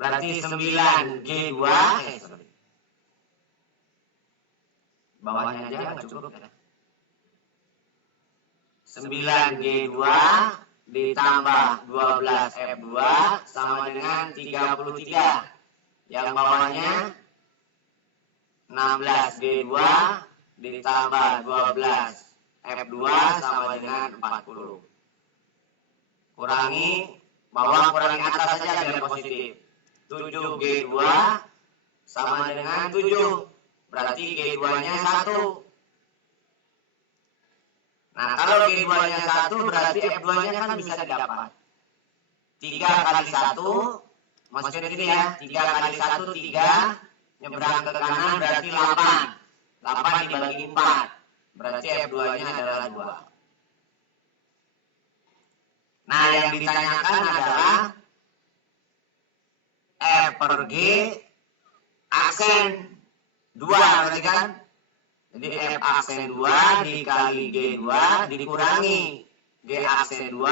Berarti 9G2, bawahnya aja nggak cukup ya. 9G2 ditambah 12F2 sama dengan 33. Yang bawahnya 16G2 ditambah 12F2 sama dengan 40. Kurangi bawah, kurangi atas saja biar positif. 7G2 sama dengan 7. Berarti G2-nya 1. Nah, kalau G2-nya 1 berarti F2-nya kan bisa didapat. 3 kali 1, maksudnya ini ya, 3 kali 1, 3, nyebrang ke kanan berarti 8. 8 dibagi 4, berarti F2-nya adalah 2. Nah, yang ditanyakan adalah F per G aksen 2, berarti kan? Jadi F aksen 2 dikali G2 dikurangi G aksen 2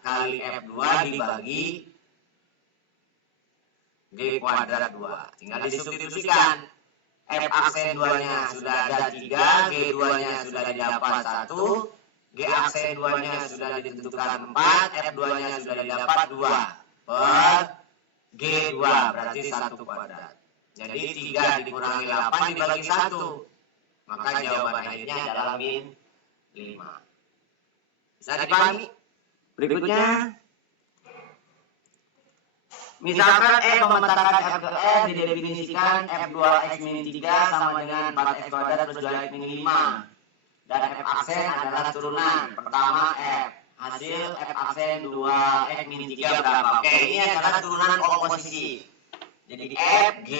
kali F2 dibagi G kuadrat 2. Tinggal disubstitusikan. F aksen 2-nya sudah ada 3, G2-nya sudah didapat 1, G aksen 2-nya sudah ditentukan 4, F2-nya sudah didapat 2 per G2, berarti 1 kuadrat. Jadi 3 dikurangi 8 dibagi 1. Maka jawaban akhirnya adalah min 5. Bisa dipahami? Berikutnya, misalkan F memetakan F ke F didefinisikan F2X min 3 sama dengan 4X kuadrat plus 2X min 5. Dan F aksen adalah turunan. Pertama F. Hasil F aksen 2X min 3 berapa? Oke, ini adalah turunan oposisi. Jadi F, G,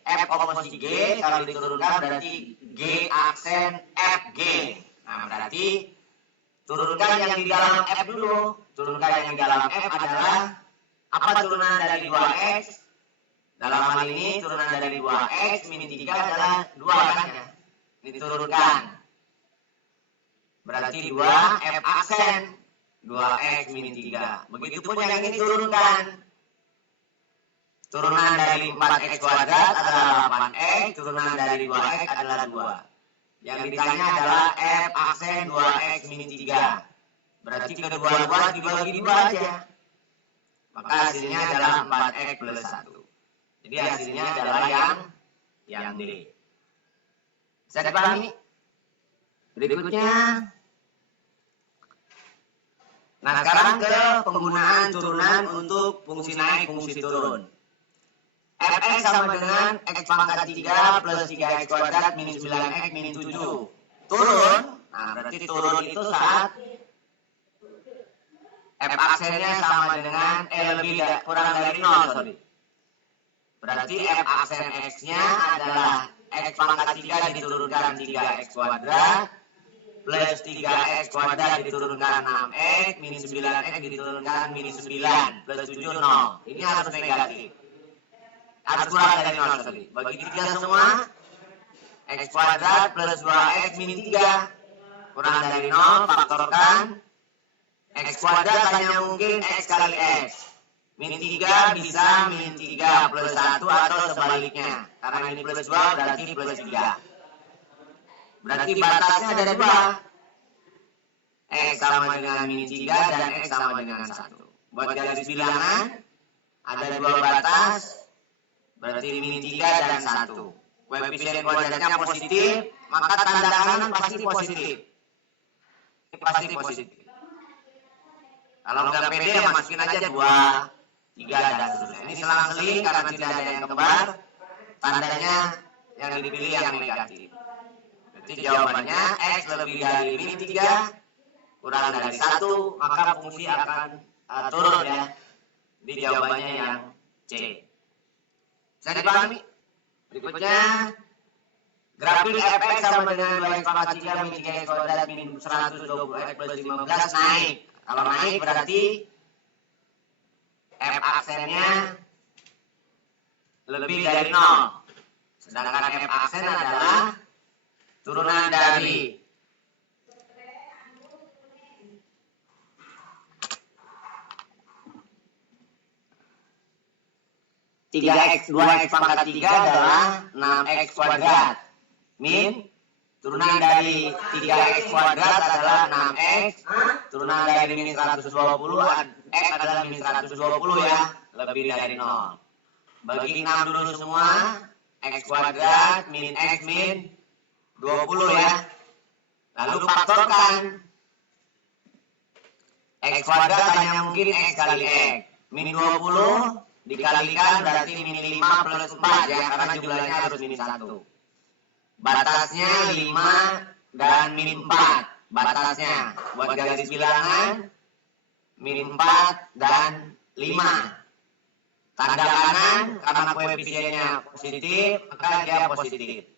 F oposisi G, kalau diturunkan berarti G aksen FG. Nah, berarti turunkan yang di dalam F dulu. Turunkan yang di dalam F adalah apa turunan dari 2X? Dalam hal ini turunan dari 2X min 3 adalah 2 kan ya? Diturunkan. berarti 2 F aksen 2X min 3. Begitupun yang ini turunkan. Turunan dari 4X kuadrat adalah 8X, turunan dari 2X adalah 2. Yang ditanya adalah F aksen 2X min 3. Berarti kedua-dua dibagi 2 aja. Maka hasilnya adalah 4X plus 1. Jadi hasilnya adalah yang D. Bisa dipahami? Berikutnya. Nah, sekarang ke penggunaan turunan untuk fungsi naik, fungsi turun. Fx sama dengan X pangkat 3 plus 3X kuadrat min 9X min 7. Turun, nah berarti turun itu saat F aksennya sama dengan kurang dari 0, sorry. Berarti F aksen X-nya adalah X pangkat 3 diturunkan 3X kuadrat plus 3X kuadrat diturunkan 6X min 9X diturunkan min 9 plus 7 0. Ini harus negatif. Harus kurang dari 0, sorry. Bagi 3 semua, X kuadrat plus 2X min 3. Kurang dari 0, faktorkan. X kuadrat hanya mungkin X kali X. Min 3 bisa min 3 plus 1 atau sebaliknya. Karena ini plus 2 berarti plus 3. Berarti batasnya ada 2. X sama dengan min 3 dan X sama dengan 1. Buat garis bilangan, ada 2 batas. Berarti min 3 dan 1. Koefisien kuadratnya positif, maka tanda kanan pasti positif. Ini pasti positif. Kalau nggak pede ya masukin aja 2, 3 dan seterusnya. Ini selang-seling karena tidak ada yang kembar. Tandanya yang dipilih yang negatif. Jadi jawabannya X lebih dari min 3 kurang dari 1, maka fungsi akan turun ya. Jadi jawabannya yang C. Bisa dipahami? Berikutnya, grafik Fx sama dengan 2X pangkat 3 min 3X kuadrat min 120X plus 15 naik. Kalau naik berarti F aksennya lebih dari 0. Sedangkan F aksen adalah turunan dari X 2X pangkat 3 adalah 6X kuadrat min turunan dari 3X kuadrat adalah 6X, turunan dari min 120 X adalah min 120 ya, lebih dari 0. Bagi 6 dulu semua, X kuadrat min X min 20 ya. Lalu faktorkan. X kuadrat hanya mungkin X kali X. Min 20 dikalikan berarti min 5 plus 4 ya, karena jumlahnya harus min 1. Batasnya 5 dan min 4. Batasnya buat garis bilangan min 4 dan 5. Tanda kanan karena koefisiennya positif, maka dia positif.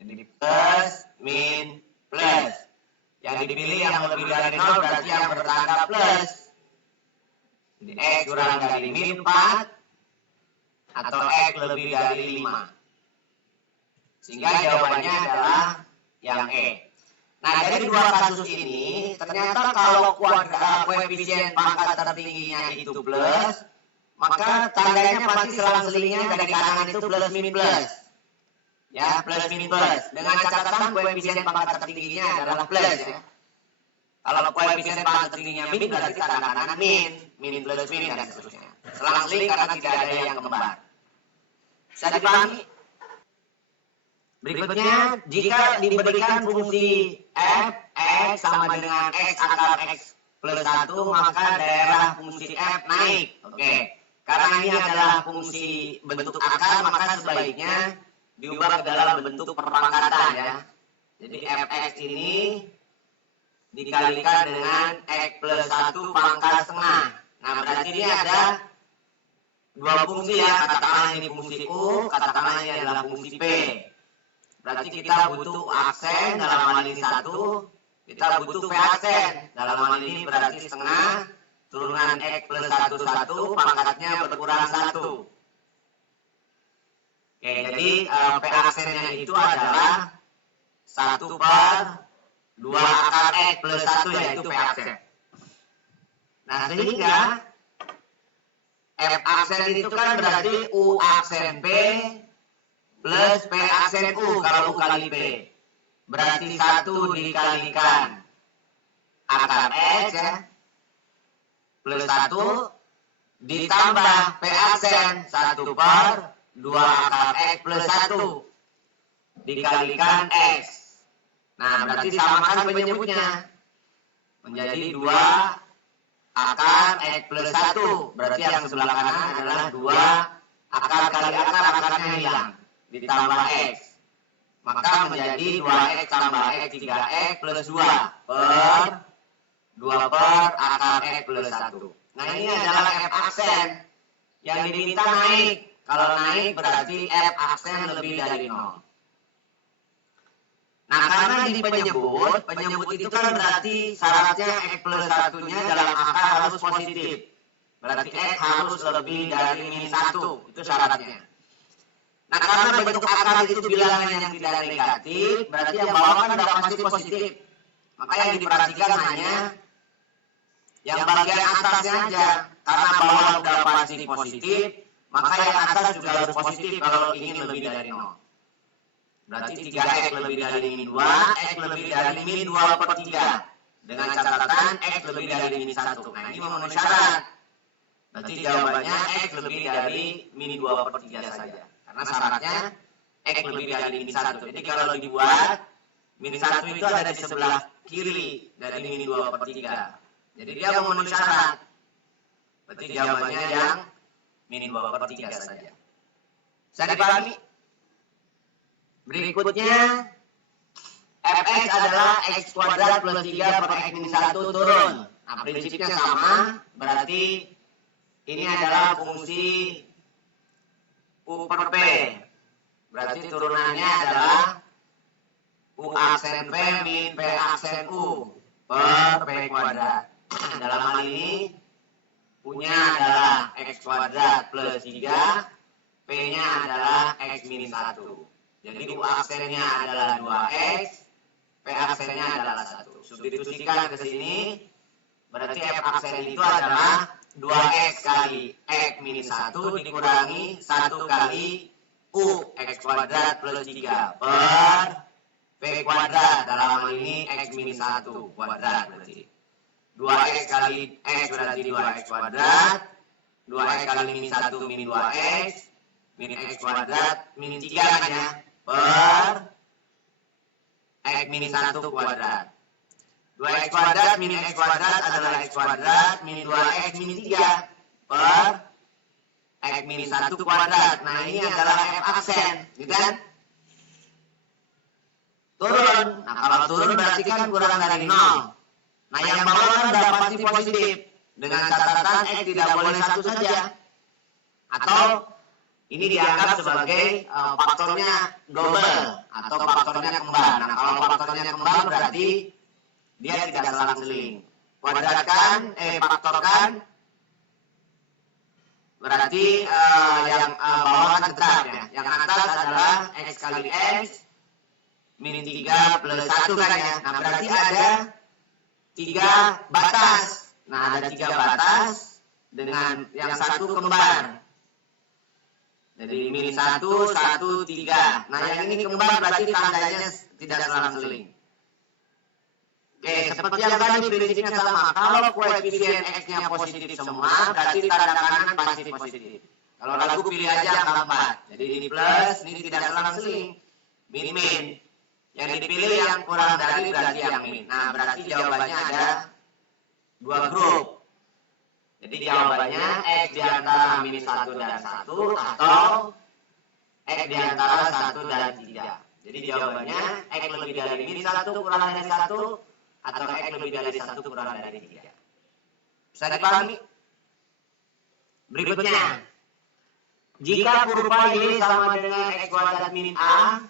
Jadi plus min plus. Yang dipilih yang lebih dari 0 berarti yang bertanda plus. Jadi X kurang dari min 4 atau X lebih dari 5. Sehingga jawabannya adalah yang E. Nah, dari dua kasus ini, ternyata kalau koefisien pangkat tertingginya itu plus, maka tandanya pasti selang-selingnya dari kanan itu plus min plus. Ya, plus min plus. Dengan catatan koefisien pangkat tertingginya adalah plus ya. Kalau koefisien pangkat tertingginya min berarti tanda kanan min plus min dan seterusnya. Selang-seling karena tidak ada yang kembar. Bisa dipahami? Berikutnya, jika diberikan fungsi f, x sama dengan x akar x plus 1, maka daerah fungsi f naik. Oke. Karena ini adalah fungsi bentuk akar, maka sebaiknya diubah ke dalam bentuk perpangkatan ya. Jadi fx ini dikalikan dengan x plus 1 pangkat setengah. Nah, berarti ini ada dua fungsi ya. Katakanlah ini fungsi u, katakanlah ini adalah fungsi p. Berarti kita butuh aksen dalam hal ini 1, kita butuh v aksen. Dalam hal ini berarti setengah, turunan x plus 1, pangkatnya berkurang 1. Oke, jadi v aksennya itu adalah 1/2 2 akar X plus 1 yaitu P aksen. Nah, sehingga F aksen itu kan berarti U aksen P plus P aksen U kalau U kali P. Berarti 1 dikalikan akar X ya. Plus 1 ditambah P aksen 1 per 2 akar X plus 1 dikalikan X. Nah, berarti samakan penyebutnya. Menjadi 2 akar X plus 1. Berarti yang sebelah kanan adalah 2 akar kali akar, akarnya hilang. Ditambah X. Maka menjadi 2X tambah X 3X plus 2 per 2 per akar X plus 1. Nah, ini adalah F aksen yang diminta naik. Kalau naik berarti F aksen lebih dari 0. Nah, karena di penyebut itu kan berarti syaratnya X plus 1-nya dalam akar harus positif. Berarti X harus lebih dari min 1. Itu syaratnya. Nah, karena bentuk akar itu bilangan yang tidak negatif, berarti yang bawah kan sudah pasti positif. Maka yang diperhatikan hanya yang bagian atasnya aja. Karena bawah sudah pasti positif, maka yang atas juga harus positif kalau ingin lebih dari 0. Berarti 3X lebih dari min 2, X lebih dari min 2 per 3. Dengan catatan X lebih dari min 1. Nah, ini memenuhi syarat. Berarti jawabannya X lebih dari min 2 per 3 saja. Karena syaratnya X lebih dari min 1. Jadi kalau dibuat, min 1 itu ada di sebelah kiri dari min 2 per 3. Jadi dia memenuhi syarat. Berarti jawabannya yang min 2 per 3 saja. Bisa dipahami? Berikutnya, Fx adalah X kuadrat plus 3 per X min 1 turun. Nah, prinsipnya sama. Berarti ini adalah fungsi U per P. Berarti turunannya adalah U aksen P min P aksen U per P kuadrat. Dalam hal ini, U-nya adalah X kuadrat plus 3, P-nya adalah X min 1. Jadi U aksennya adalah 2X, P aksennya adalah 1. Substitusikan ke sini, berarti F aksen itu adalah 2X kali X min 1 dikurangi 1 kali U X kuadrat plus 3 per P kuadrat. Dalam hal ini X min 1 kuadrat berarti 2X kali X berarti 2X kuadrat, 2X kali min 1 min 2X, min X kuadrat min 3 kan ya, per X min 1 kuadrat. 2X kuadrat min X kuadrat adalah X kuadrat min 2X min 3 per X min 1 kuadrat. Nah, ini adalah F aksen, gitu kan? Turun. Nah, kalau turun berarti kan kurang dari 0. Nah, yang bawah kan sudah pasti positif. Dengan catatan X tidak boleh 1 saja. Atau ini dianggap sebagai faktornya double atau faktornya kembar. Nah, kalau faktornya kembar berarti dia tidak selang-seling. Kuadratkan, faktorkan, berarti yang bawah kan tetap ya. Yang atas adalah X kali X min 3 plus 1 kan ya. Nah, berarti ada 3 batas. Nah, ada 3 batas dengan yang satu kembar. Jadi min 1, 1, 3. Nah, yang ini kembar berarti tandanya tidak selang-seling. Oke, seperti yang tadi prinsipnya sama. Kalau koefisien X-nya positif semua, berarti tanda kanan pasti positif. Kalau lagu pilih aja angka 4. Jadi ini plus, ini tidak selang-seling. Min-min. Yang dipilih yang kurang dari berarti yang min. Nah, berarti jawabannya ada 2 grup. Jadi jawabannya X di antara min 1 dan 1 atau X di antara 1 dan 3. Jadi jawabannya X lebih dari min 1 kurang dari 1 atau X lebih dari 1 kurang dari 3. Bisa dipahami? Berikutnya, jika kurva Y sama dengan X kuadrat min A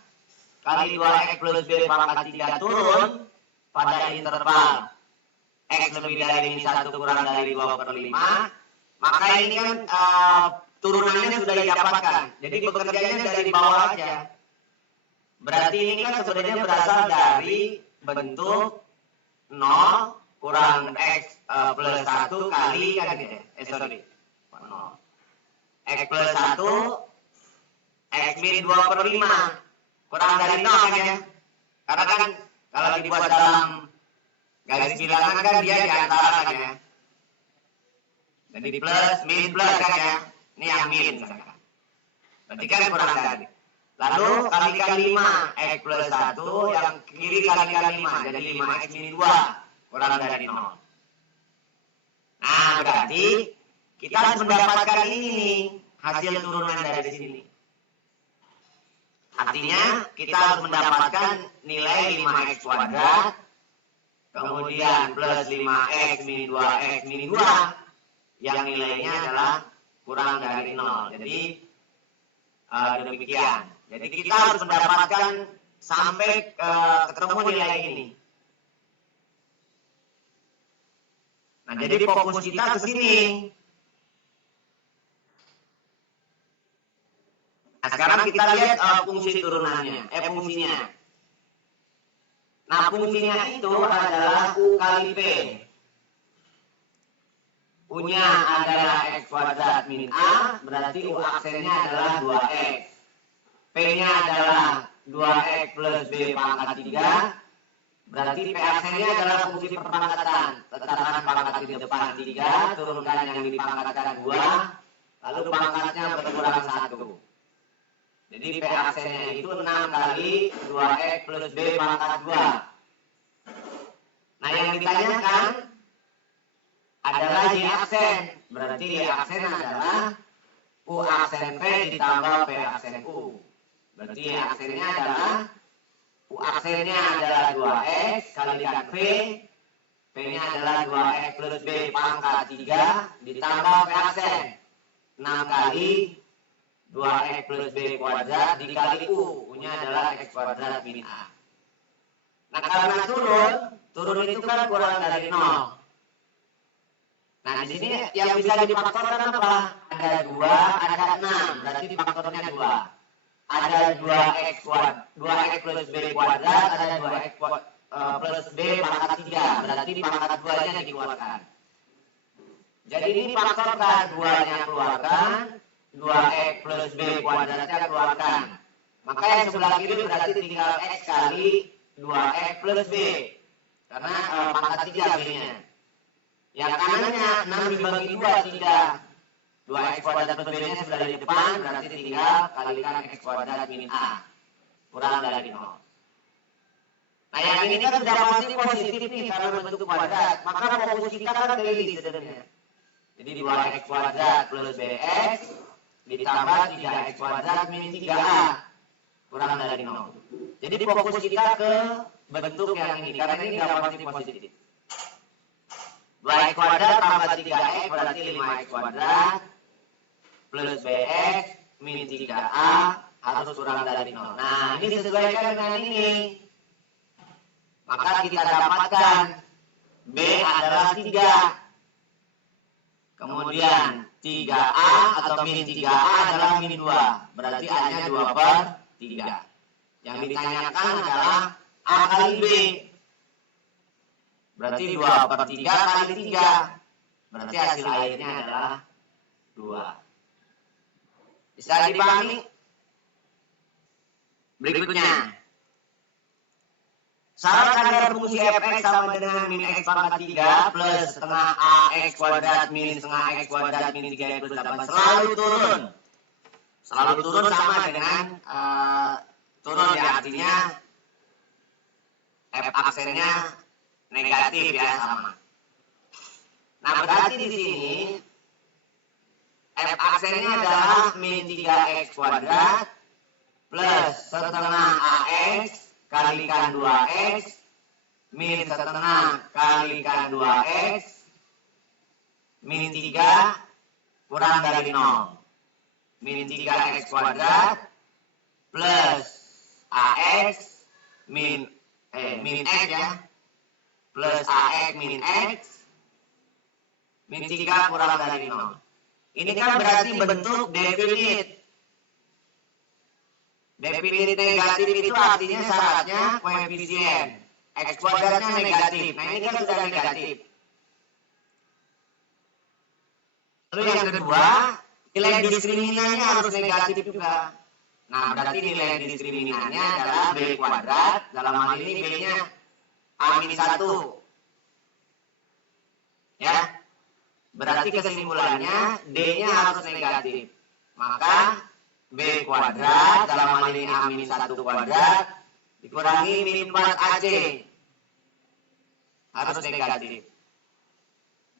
kali 2X plus B pangkat 3 turun pada interval X lebih dari min 1 kurang dari 2 per 5, maka ini kan turunannya sudah didapatkan. Jadi bekerjanya dari bawah aja. Berarti ini kan sebenarnya berasal dari bentuk 0 kurang X plus 1 kali kan gitu ya. Sorry. 0. X plus 1 X min 2/5 kurang dari 0 kan ya. Karena kan kalau dibuat dalam garis bilangan kan dia di antara kan ya. Jadi plus min plus kan ya. Ini yang min misalkan. Berarti kan kurang dari. Lalu kalikan 5 X plus 1 yang kiri kalikan 5 jadi 5X min 2 kurang dari 0. Nah berarti kita harus mendapatkan ini nih hasil turunan dari sini. Artinya kita harus mendapatkan nilai 5X kuadrat kemudian plus 5X min 2X min 2 yang nilainya adalah kurang dari 0. Jadi demikian. Jadi kita harus mendapatkan sampai ketemu nilai ini. Nah, jadi fokus kita ke sini. Nah, sekarang kita lihat fungsi turunannya, fungsinya. Nah, fungsinya itu adalah U kali P. U-nya adalah X kuadrat min A, berarti U aksennya adalah 2X. P-nya adalah 2X plus B pangkat 3, berarti P aksennya adalah fungsi perpangkatan. Letakkan pangkat di depan 3, turunkan yang dipangkatkan 2, lalu pangkatnya berkurang 1. Jadi P aksennya itu 6 kali 2X plus B pangkat 2. Nah, yang ditanyakan adalah Y aksen. Berarti Y aksen adalah U aksen P ditambah P aksen U. Berarti Y aksennya adalah U aksennya adalah 2X kalikan P. P-nya adalah 2X plus B pangkat 3 ditambah P aksen 6 kali 2X plus B kuadrat dikali U. U-nya adalah X kuadrat min A. Nah, karena turun itu kan kurang dari 0. Nah, di sini yang bisa difaktorkan apa? Ada 2, ada 6. Berarti faktornya 2. Ada 2X plus B kuadrat, ada 2X plus B pangkat 3. Berarti pangkat 2-nya dikeluarkan. Jadi ini faktorkan 2-nya keluarkan, 2X plus B kuadratnya keluarkan. Maka yang sebelah kiri berarti tinggal X kali 2X plus B. Karena pangkat 3 B-nya. Yang kanannya 6 dibagi 2 tidak. 2X kuadrat plus B-nya sudah di depan, berarti tinggal kalikan X kuadrat min A. Kurang dari 0. Nah, yang ini kan sudah pasti positif nih karena bentuk kuadrat. Maka fokus kita kan dari sebenarnya. Jadi 2X kuadrat plus BX ditambah 3X kuadrat min 3A. Kurang dari 0. Jadi fokus kita ke bentuk yang ini, karena ini sudah pasti positif. 2X kuadrat tambah 3X berarti 5X kuadrat plus BX min 3A harus kurang dari 0. Nah, ini disesuaikan dengan ini. Maka kita dapatkan B adalah 3. Kemudian 3A atau min 3A adalah min 2. Berarti A-nya 2/3. Yang ditanyakan adalah A kali B. Berarti 2/3 kali 3. Berarti hasil akhirnya adalah 2. Bisa dipahami? Berikutnya. Syarat kadar fungsi fx sama dengan min x pangkat 3 plus setengah ax kuadrat min setengah x kuadrat min 3x plus 8 selalu turun. Selalu turun sama dengan turun ya, artinya f aksennya negatif ya, sama. Nah, berarti di sini f aksennya adalah min 3x kuadrat plus setengah ax kalikan 2x min setengah kalikan 2x min 3 kurang dari 0. Min 3x kuadrat plus ax min x ya, plus ax min x min 3 kurang dari 0. Ini kan berarti bentuk definite. Definite negatif itu artinya syaratnya koefisien X kuadratnya negatif. Nah ini kan sudah negatif. Lalu yang kedua, nilai diskriminannya harus negatif juga. Nah berarti nilai diskriminannya adalah B kuadrat. Dalam hal ini B-nya A-1. Ya. Berarti kesimpulannya D-nya harus negatif. Maka B kuadrat dalam hal ini A-1 kuadrat dikurangi min 4AC harus negatif.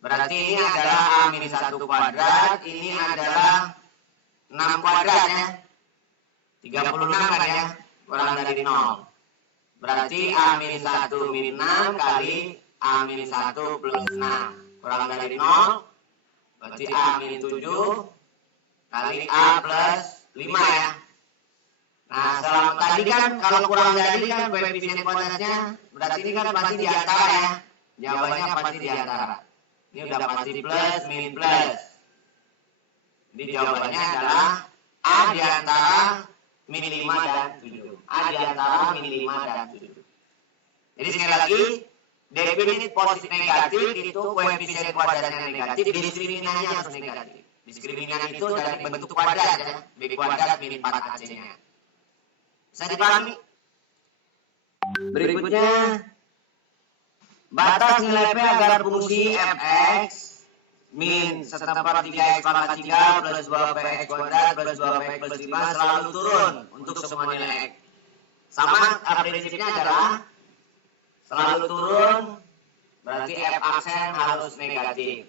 Berarti ini adalah A-1 kuadrat, ini adalah 6 kuadrat ya. 36 kan ya, kurang dari 0. Berarti A-1 min 6 kali A-1 plus 6 kurang dari 0. Berarti A-7 kali A plus 5 ya. Nah, selama tadi kan kalau kurang dari kan koefisien kuadratnya berarti ini kan pasti di antara ya. Jawabannya pasti di antara. Ini udah pasti plus min plus. Jadi jawabannya adalah A di antara min 5 dan 7. A di antara min 5 dan 7. Jadi sekali lagi, definisi positif negatif itu koefisien kuadratnya negatif, diskriminannya harus negatif. Diskriminan itu dari bentuk kuadrat ya, B kuadrat min 4AC-nya. Bisa dipahami? Berikutnya, batas nilai P agar fungsi fx min setempat 3x pangkat 3 plus 2px kuadrat plus 2px plus 5 selalu turun untuk semua nilai x. Sama prinsipnya adalah selalu turun, berarti f aksen harus negatif.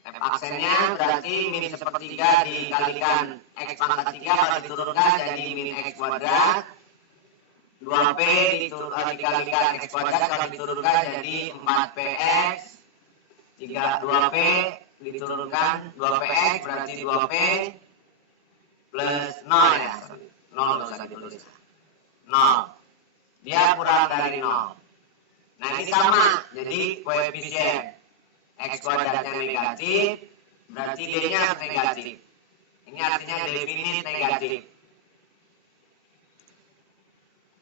F aksennya berarti min sepertiga dikalikan x pangkat 3 kalau diturunkan jadi min x kuadrat. 2p dikalikan x kuadrat kalau diturunkan jadi 4px. 2p diturunkan 2px berarti 2p plus 0 ya. 0 usah ditulis. 0. Dia kurang dari 0. Nah ini sama, jadi koefisien x kuadratnya negatif, berarti D-nya harus negatif. Ini artinya definisi negatif.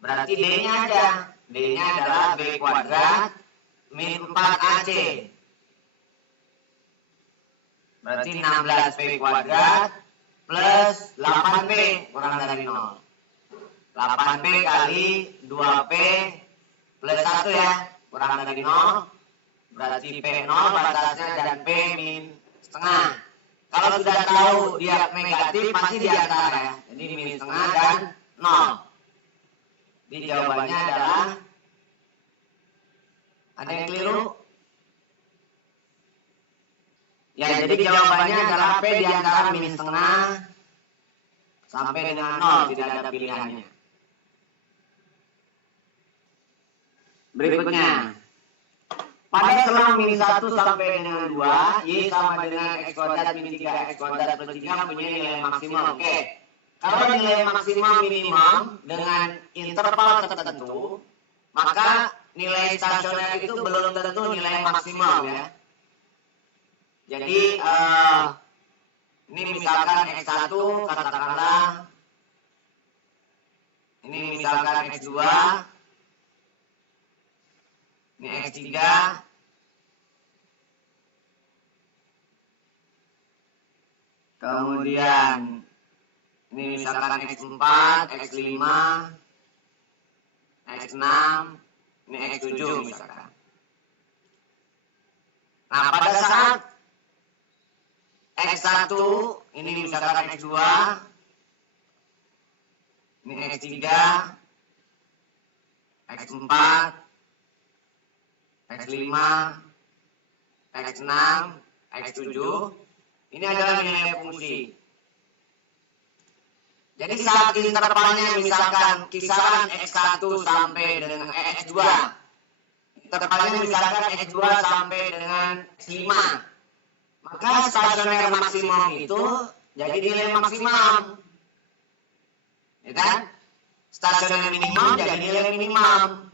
Berarti D-nya ada. D-nya adalah B kuadrat min 4AC. Berarti 16B kuadrat plus 8B kurang dari 0. 8B kali 2P plus 1 ya, kurang dari 0. Berarti P0 batasnya dan P min setengah. Kalau sudah tahu dia negatif pasti di antara ya. Jadi min setengah dan 0. Jadi jawabannya adalah, ada yang keliru? Ya jadi jawabannya adalah P di antara min setengah sampai dengan 0, tidak ada pilihannya. Berikutnya, pada selang min 1 sampai dengan 2, Y sama dengan X kuadrat min 3 X kuadrat plus 3 punya nilai maksimum. Oke, kalau nilai maksimum minimum dengan interval tertentu, maka nilai stasioner itu belum tentu nilai maksimum ya. Jadi, ini misalkan X1 katakanlah, ini misalkan X2, ini X3, kemudian ini misalkan X4, X5, X6, ini X7 misalkan. Nah pada saat X1, ini misalkan X2, ini X3, X4, X5, X6, X7, ini adalah nilai fungsi. Jadi saat intervalnya misalkan kisaran X1 sampai dengan X2, intervalnya misalkan X2 sampai dengan X5, maka stasioner maksimum itu jadi nilai maksimum. Ya kan? Stasioner minimum jadi nilai minimum.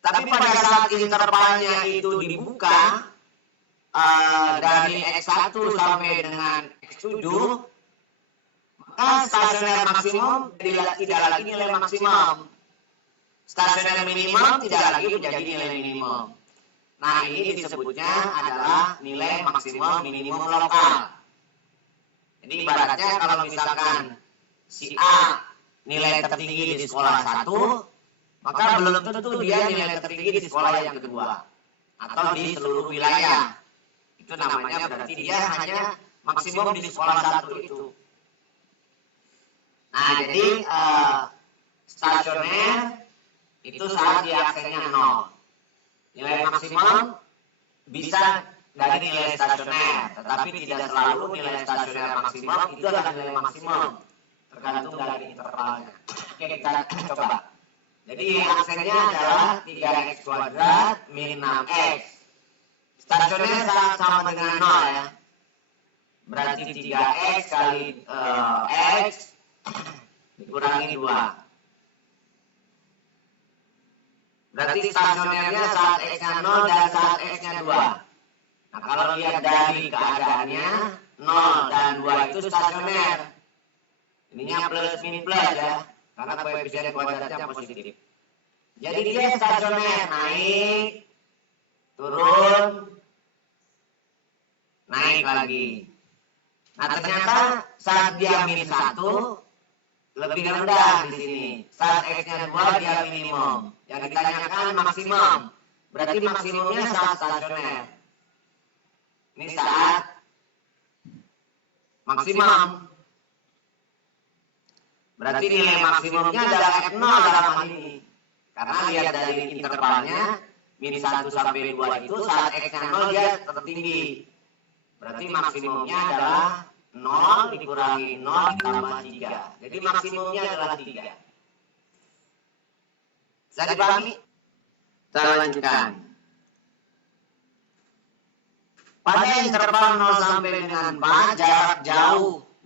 Tapi pada saat intervalnya itu dibuka dari X1 sampai dengan X7, maka stasioner maksimum tidak lagi nilai maksimum. stasioner minimum tidak lagi menjadi nilai minimum. Nah, ini disebutnya adalah nilai maksimum minimum lokal. Jadi ibaratnya kalau misalkan si A nilai tertinggi di sekolah 1, maka belum tentu dia nilai tertinggi di sekolah yang kedua atau di seluruh wilayah. Itu namanya berarti dia hanya maksimum di sekolah 1 itu. Nah, jadi stasioner itu saat dia aksennya 0. Nilai maksimum bisa dari nilai stasioner, tetapi tidak selalu nilai stasioner maksimum itu adalah nilai maksimum, tergantung dari intervalnya. Oke, kita coba. Jadi aksennya adalah 3x kuadrat min 6x. Stasioner sama dengan 0 ya. Berarti 3x kali x dikurangi 2. Berarti stasionernya saat x-nya 0 dan saat x-nya 2. Nah, kalau lihat dari keadaannya, 0 dan 2 itu stasioner. Ininya plus min plus ya, karena koefisien kuadratnya positif. Jadi dia stasioner, naik, turun, naik lagi. Nah, ternyata saat dia min 1, lebih rendah di sini. Saat x-nya 2 dia minimum. Yang ditanyakan maksimum. Berarti maksimumnya saat stasioner. Ini saat maksimum. Berarti nilai maksimumnya adalah F0 dalam hal ini. Karena lihat dari intervalnya, min 1 sampai 2 itu saat x-nya 0 dia tertinggi. Berarti maksimumnya adalah 0 dikurangi 0 ditambah 3. Jadi maksimumnya adalah 3. Bisa dipahami? Kita lanjutkan. Pada interval 0 sampai dengan 4,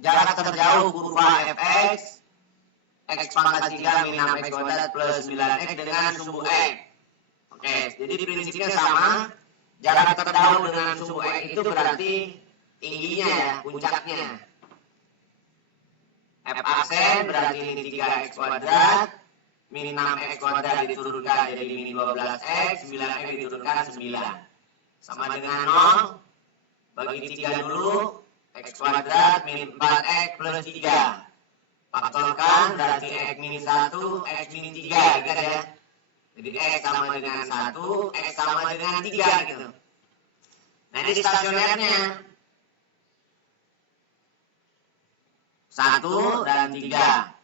jarak terjauh kurva fx, x pangkat 3 min 6x kuadrat plus 9x dengan sumbu x. Oke, jadi prinsipnya sama. Jarak terjauh dengan sumbu x itu berarti tingginya ya, puncaknya. F aksen berarti ini 3x kuadrat, min 6x kuadrat diturunkan jadi min 12x, 9x diturunkan 9. Sama dengan 0, bagi 3 dulu, x kuadrat min 4x plus 3. Faktorkan berarti x min 1, x min 3 gitu ya. Jadi x sama dengan 1, x sama dengan 3 gitu. Nah, ini stasionernya 1 dan 3.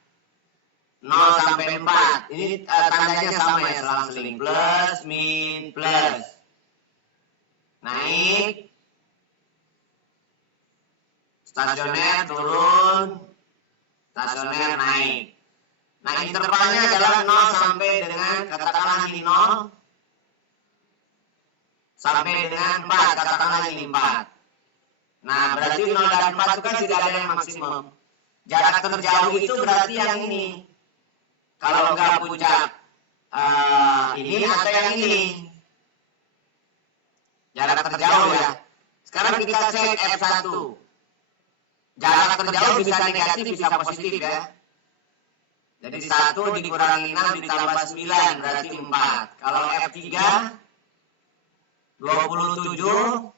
0 sampai 4. Ini tandanya sama ya, selang-seling. Plus, min, plus. Naik. Stasioner turun. Stasioner naik. Nah, intervalnya adalah 0 sampai dengan katakanlah ini 0. Sampai dengan 4, katakanlah ini 4. Nah, berarti 0 dan 4 itu kan tidak ada yang maksimum. Jarak terjauh itu berarti yang ini. Kalau enggak puncak ini atau yang ini. Jarak terjauh ya. Sekarang kita cek F1. Jarak terjauh bisa negatif, bisa positif ya. Jadi 1 dikurangi 6 ditambah 9 berarti 4. Kalau F3 27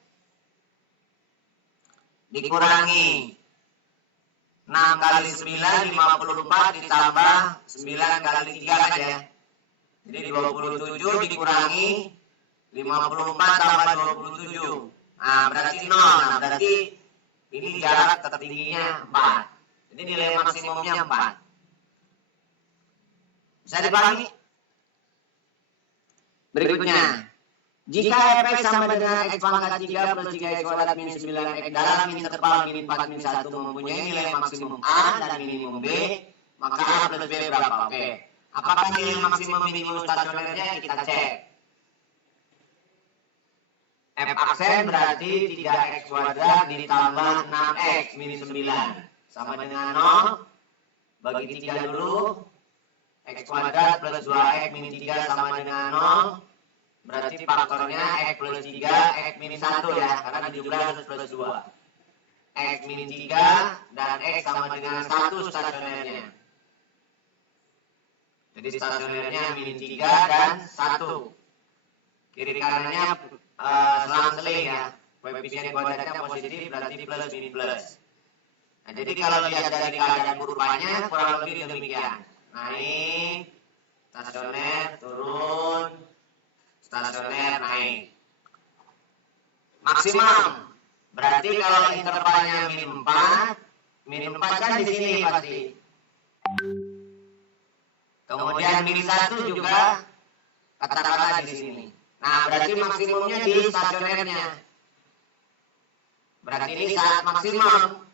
dikurangi 6 kali 9, 54 ditambah 9 kali 3 kan ya. Jadi 27 dikurangi 54 tambah 27. Nah, berarti 0. Nah, berarti ini jarak tertingginya 4. Jadi nilai maksimumnya 4. Bisa dipahami? Berikutnya. Jika fx sama dengan x pangkat 3 plus 3x kuadrat min 9x dalam interval min 4 min 1 mempunyai nilai maksimum A dan minimum B, maka A plus B berapa? Oke. Apakah nilai maksimum minimum stasionernya? Kita cek. F aksen berarti 3x kuadrat ditambah 6x min 9 sama dengan 0. Bagi 3 dulu. X kuadrat plus 2x min 3 sama dengan 0. Berarti faktornya x plus 3, x min 1 ya, karena 17 plus 2. X min 3 dan x sama dengan 1 stasionernya. Jadi stasionernya min 3 dan 1. Kiri kanannya selang-seling ya. Koefisien kuadratnya positif berarti plus min plus. Nah, jadi kalau lihat dari keadaan kurvanya kurang lebih demikian. Naik, stasioner, turun, stasioner, naik. Maksimum. Berarti kalau intervalnya min 4 kan di sini pasti. Kemudian min 1 juga katakanlah di sini. Nah, berarti maksimumnya di stasionernya. Berarti ini saat maksimum.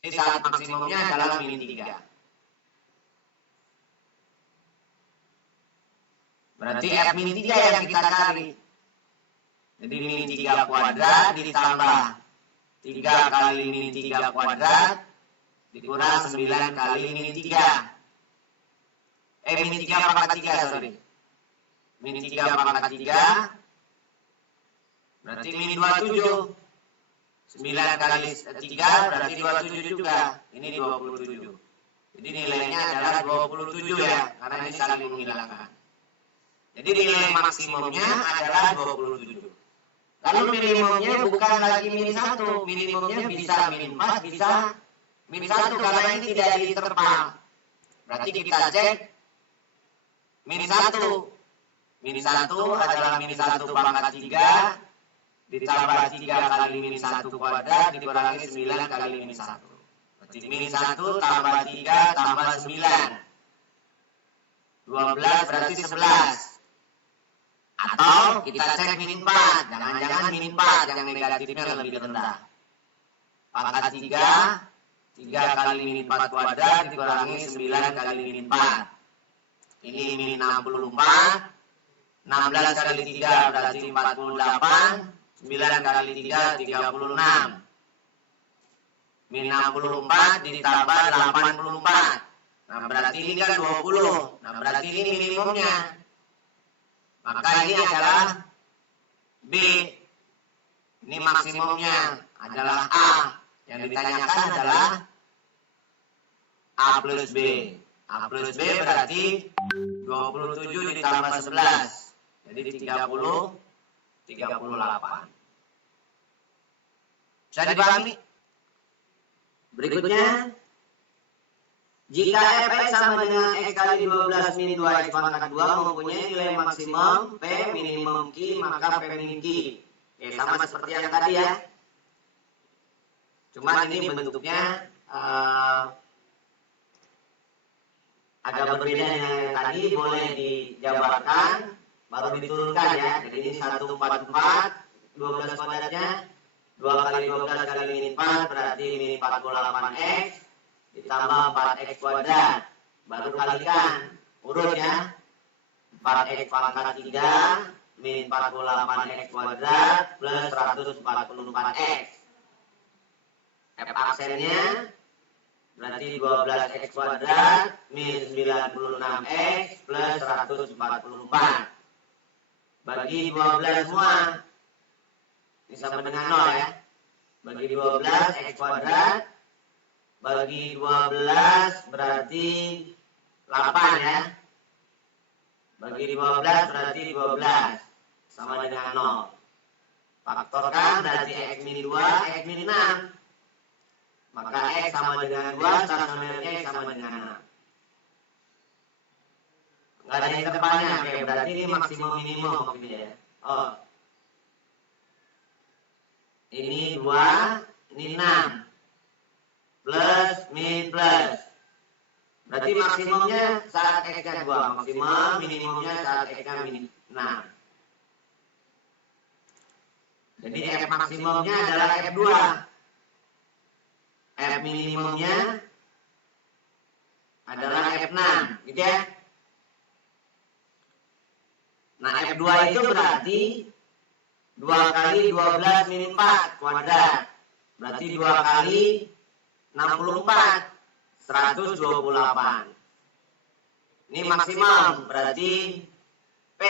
Ini saat maksimumnya adalah min 3. Berarti F min 3 yang kita cari. Jadi min 3 kuadrat ditambah 3 kali min 3 kuadrat dikurang 9 kali min 3. Min 3 pangkat 3, sorry. Min 3 pangkat 3 berarti min 27. 9 kali 3 berarti 27 juga. Ini 27. Jadi nilainya adalah 27 ya, karena ini saling menghilangkan. Jadi nilai maksimumnya adalah 27. Lalu minimumnya bukan lagi min 1. Minimumnya bisa min 4, bisa min 1 karena ini tidak diterpal. Berarti kita cek min 1. Min 1 adalah min 1 pangkat 3 ditambah 3 kali min 1 kuadrat dikurangi 9 kali min 1. Berarti min 1 tambah 3 tambah 9. 12 berarti 11. Atau kita cek min 4. Jangan-jangan min 4 yang negatifnya lebih rendah. Pangkat 3. 3 kali min 4 kuadrat dikurangi 9 kali min 4. Ini min 64. 16 kali 3 berarti 48. 9 kali 3 36. Min 64 ditambah 84. Nah, berarti ini kan 20. Nah, berarti ini minimumnya. Maka ini adalah B. Ini maksimumnya adalah A. Yang ditanyakan adalah A plus B. A plus B berarti 27 ditambah 11. Jadi 38. Bisa dipahami? Berikutnya, jika Fx sama dengan X kali 12 min 2X pangkat 2 mempunyai nilai maksimum P minimum Q, maka P min Q. Oke, sama seperti yang tadi ya. Cuman ini bentuknya agak berbeda dengan yang tadi, boleh dijabarkan baru diturunkan ya. Jadi ini 144 12 kuadratnya 2 kali 12 kali min 4 berarti min 48X ditambah 4X kuadrat, baru kalikan urut ya. 4X pangkat 3 min 48X kuadrat plus 144X. F aksennya berarti 12X kuadrat min 96X plus 144. Bagi 12 semua. Ini sama dengan 0 ya. Bagi 12 X kuadrat. Bagi 12 berarti 8 ya. Bagi 12 berarti 12. Sama dengan 0. Faktorkan berarti X min 2, X min 6. Maka X sama dengan 2, stasionernya X sama dengan 6. Nggak ada yang terdepannya. Oke, berarti ini maksimum minimum maksudnya ya. Oh. Ini 2, ini 6. Plus, min, plus. Berarti maksimumnya saat X-nya 2. Maksimum, minimumnya saat X-nya min 6. Jadi F maksimumnya adalah F2. F minimumnya adalah F6. Gitu ya. Nah, F2 itu berarti 2 kali 12 min 4 kuadrat. Berarti 2 kali 64. 128. Ini maksimum, berarti P.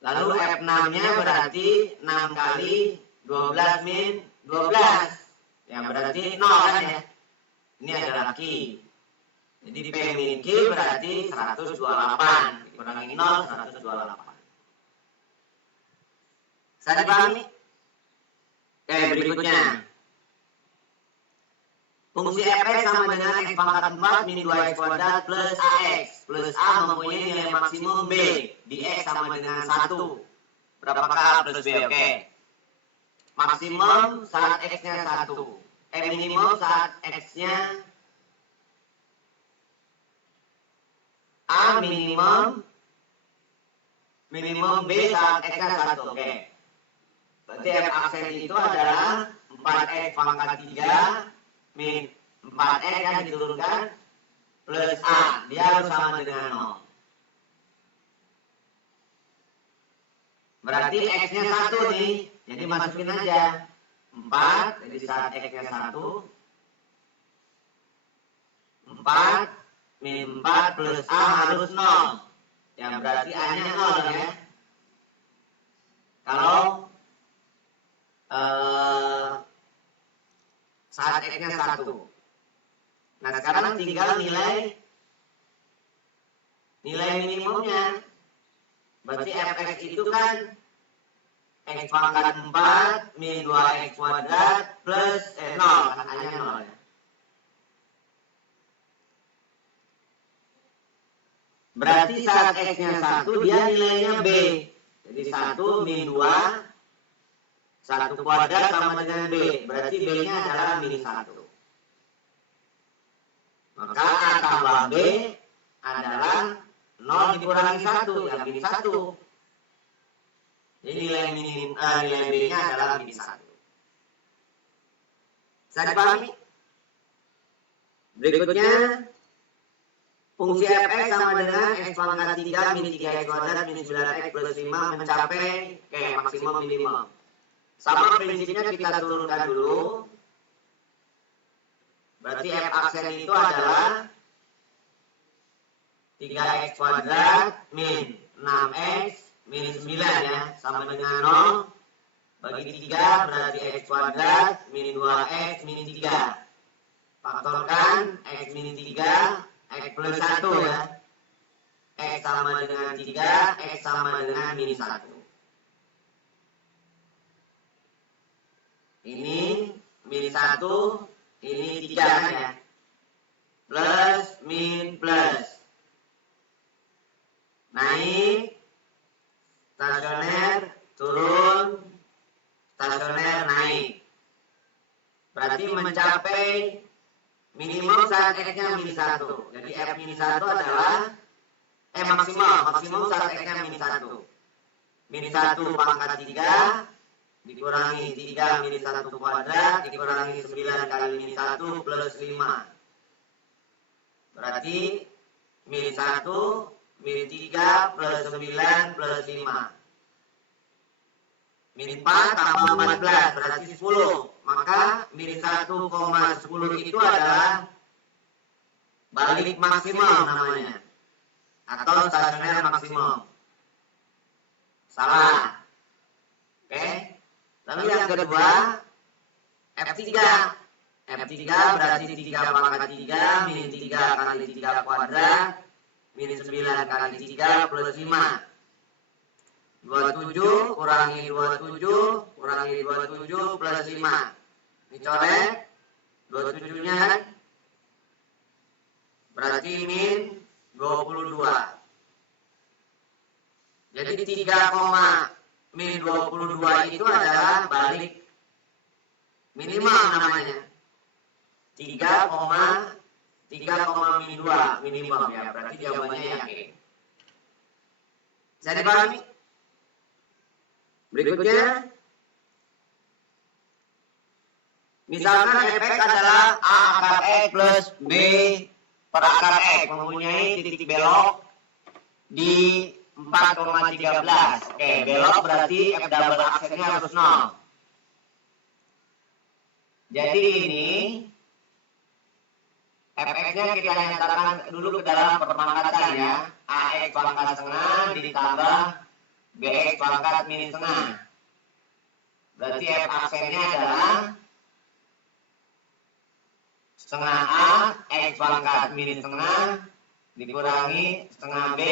Lalu F6-nya berarti 6 kali 12 min 12. Ya, berarti 0 kan ya. Ini adalah Q. Jadi P min Q berarti 128. Dikurangi 0, 128. Bisa dipahami? Berikutnya. Fungsi fx sama dengan x pangkat 4 min 2x kuadrat plus ax. Plus a mempunyai nilai maksimum b. Di x sama dengan 1. Berapakah a plus b? Oke. Maksimum saat x-nya 1. Minimum saat x-nya a minimum b saat x-nya 1. Oke. Berarti f aksen itu adalah 4x pangkat 3 min 4x yang diturunkan plus a. Dia harus sama dengan 0. Berarti x-nya 1 nih. Jadi masukin aja 4. Jadi saat x-nya 1, 4 min 4 plus a harus 0. Ya berarti a-nya 0 ya. Kalau saat x-nya 1. Nah sekarang tinggal nilai minimumnya. Berarti fx itu kan x pangkat 4 min 2x kuadrat plus 0. Kan a-nya 0 ya. Berarti saat x-nya 1 dia nilainya b. Jadi 1 min 2 1 kuadrat sama dengan B. Berarti B-nya adalah min 1. Maka A tambah B adalah 0 dikurangi 1. Ya min 1. Jadi nilai B-nya adalah min 1. Bisa dipahami? Berikutnya, fungsi fx sama dengan x pangkat 3 min 3x kuadrat min 9x plus 5 mencapai maksimum minimum. Sama prinsipnya kita turunkan dulu. Berarti f aksen itu adalah 3x kuadrat min 6x min 9 ya. Sama dengan 0. Bagi 3 berarti x kuadrat min 2x min 3. Faktorkan x min 3, x plus 1 ya. X sama dengan 3, x sama dengan min 1. Ini min 1, ini 3 kan ya. Plus, min, plus. Naik, stasioner, turun, stasioner, naik. Berarti mencapai minimum saat x-nya min 1. Jadi f min 1 adalah maksimum saat x-nya min 1. Min 1 pangkat 3 dikurangi 3 min 1 kuadrat dikurangi 9 kali min 1 plus 5. Berarti min 1 min 3 plus 9 plus 5. Min 4 tambah 14 berarti 10. Maka min 1,10 itu adalah balik maksimum namanya. Atau stasioner maksimum. Salah. Oke. Lalu yang kedua, F3. F3 berarti 3 pangkat 3 min 3 kali 3 kuadrat min 9 kali 3 plus 5. 27 kurangi 27 kurangi 27 plus 5. Dicoret 27-nya kan? Berarti min 22. Jadi 3, min 22 itu adalah balik minimal namanya. 3, min 2 minimum ya. Berarti jawabannya yakin. Bisa dipahami? Berikutnya, misalkan fx adalah a akar x plus b per akar x mempunyai titik belok di 4,13. Oke, belok berarti f double aksennya harus 0. Jadi ini fx-nya kita nyatakan dulu ke dalam perpangkatan ya. Ax pangkat setengah ditambah bx pangkat min setengah. Berarti f aksennya adalah setengah A X pangkat min setengah dikurangi setengah B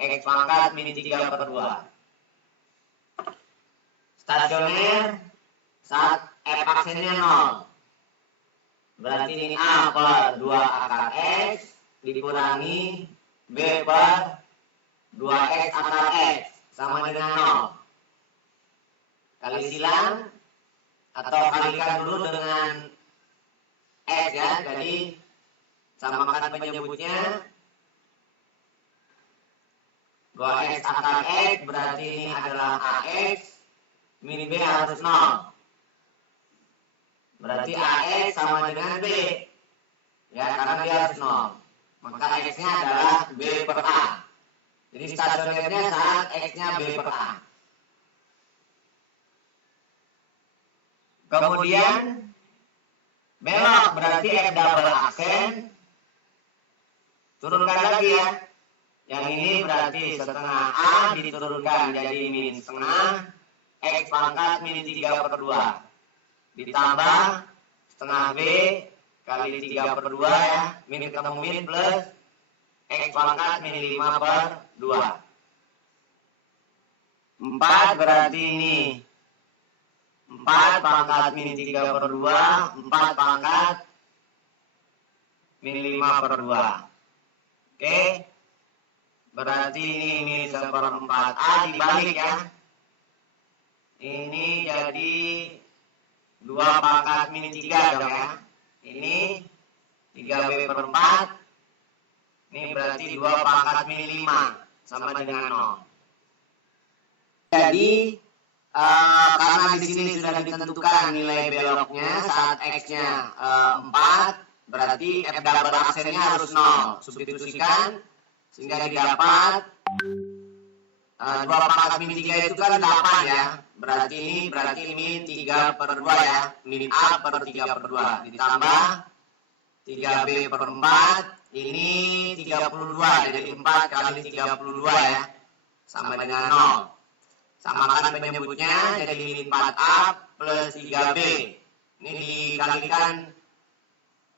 X pangkat min 3/2. Stasioner saat F aksennya 0. Berarti ini A per 2 akar X dikurangi B per 2X akar X sama dengan 0. Kali silang atau kalikan dulu dengan X ya. Jadi samakan penyebutnya 2X akar X berarti ini adalah AX min B harus 0. Berarti AX sama dengan B. Ya, karena dia harus 0. Maka X-nya adalah B per A. Jadi stasionernya saat X-nya B per A. Kemudian belok berarti F double aksen. Turunkan lagi ya. Yang ini berarti setengah A diturunkan jadi min setengah X pangkat min 3/2. Ditambah setengah B kali 3/2 ya. Min ketemu min plus X pangkat min 5/2. 4 berarti ini 4 pangkat min 3/2. 4 pangkat min 5/2. Oke. Berarti ini min 1/4A dibalik ya. Ini jadi 2 pangkat min 3 dong ya. Ini 3B per 4. Ini berarti 2 pangkat min 5 sama dengan 0. Jadi karena di sini sudah ditentukan nilai beloknya saat X-nya 4, berarti F double aksennya harus 0. Substitusikan sehingga didapat 2 pangkat min 3 itu kan 8 ya. Berarti min 3/2 ya. Min A per 3/2. Ditambah 3B per 4. Ini 32. Jadi 4 kali 32 ya. Sama dengan 0. Samakan penyebutnya. Jadi min 4A plus 3B. Ini dikalikan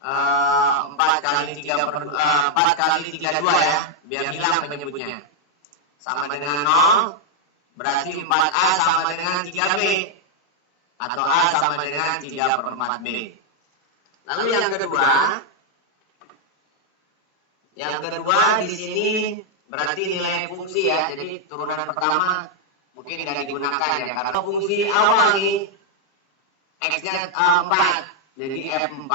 4 kali 32 ya. Biar hilang penyebutnya. Sama dengan 0. Berarti 4A sama dengan 3B. Atau A sama dengan 3/4B. Lalu yang kedua di sini berarti nilai fungsi ya. Jadi turunan pertama mungkin tidak digunakan ya. Karena fungsi awal nih X-nya 4. Jadi F4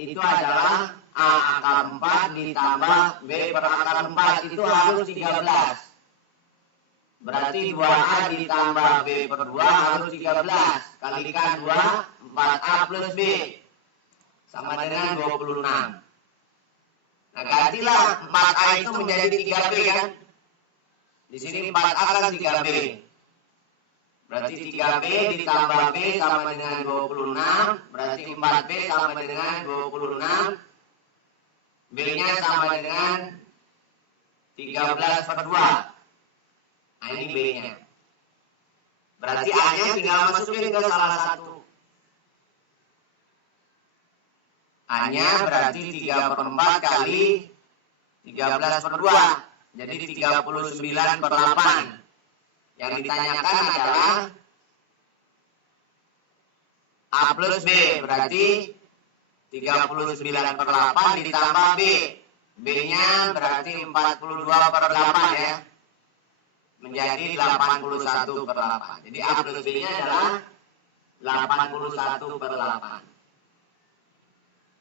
itu adalah A akar 4 ditambah B per akar 4 itu harus 13. Berarti 2A ditambah B per 2 harus 13. Kalikan 2, 4A plus B. Sama dengan 26. Nah, gantilah 4A itu menjadi 3B kan. Di sini 4A kan 3B. Berarti 3B ditambah B sama dengan 26. Berarti 4B sama dengan 26. B-nya sama dengan 13/2. Nah, ini B-nya. Berarti A-nya tinggal masukin ke salah satu. A-nya berarti 3/4 kali 13/2. Jadi 39/8. Yang ditanyakan adalah A plus B. Berarti 39/8 ditambah B. B-nya berarti 42/8 ya. Menjadi 81/8. Jadi A plus B-nya adalah 81/8.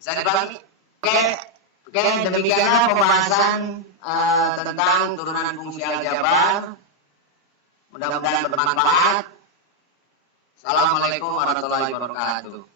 Bisa dipahami? Oke, demikianlah pembahasan tentang turunan fungsi aljabar. Mudah-mudahan bermanfaat. Assalamualaikum warahmatullahi wabarakatuh.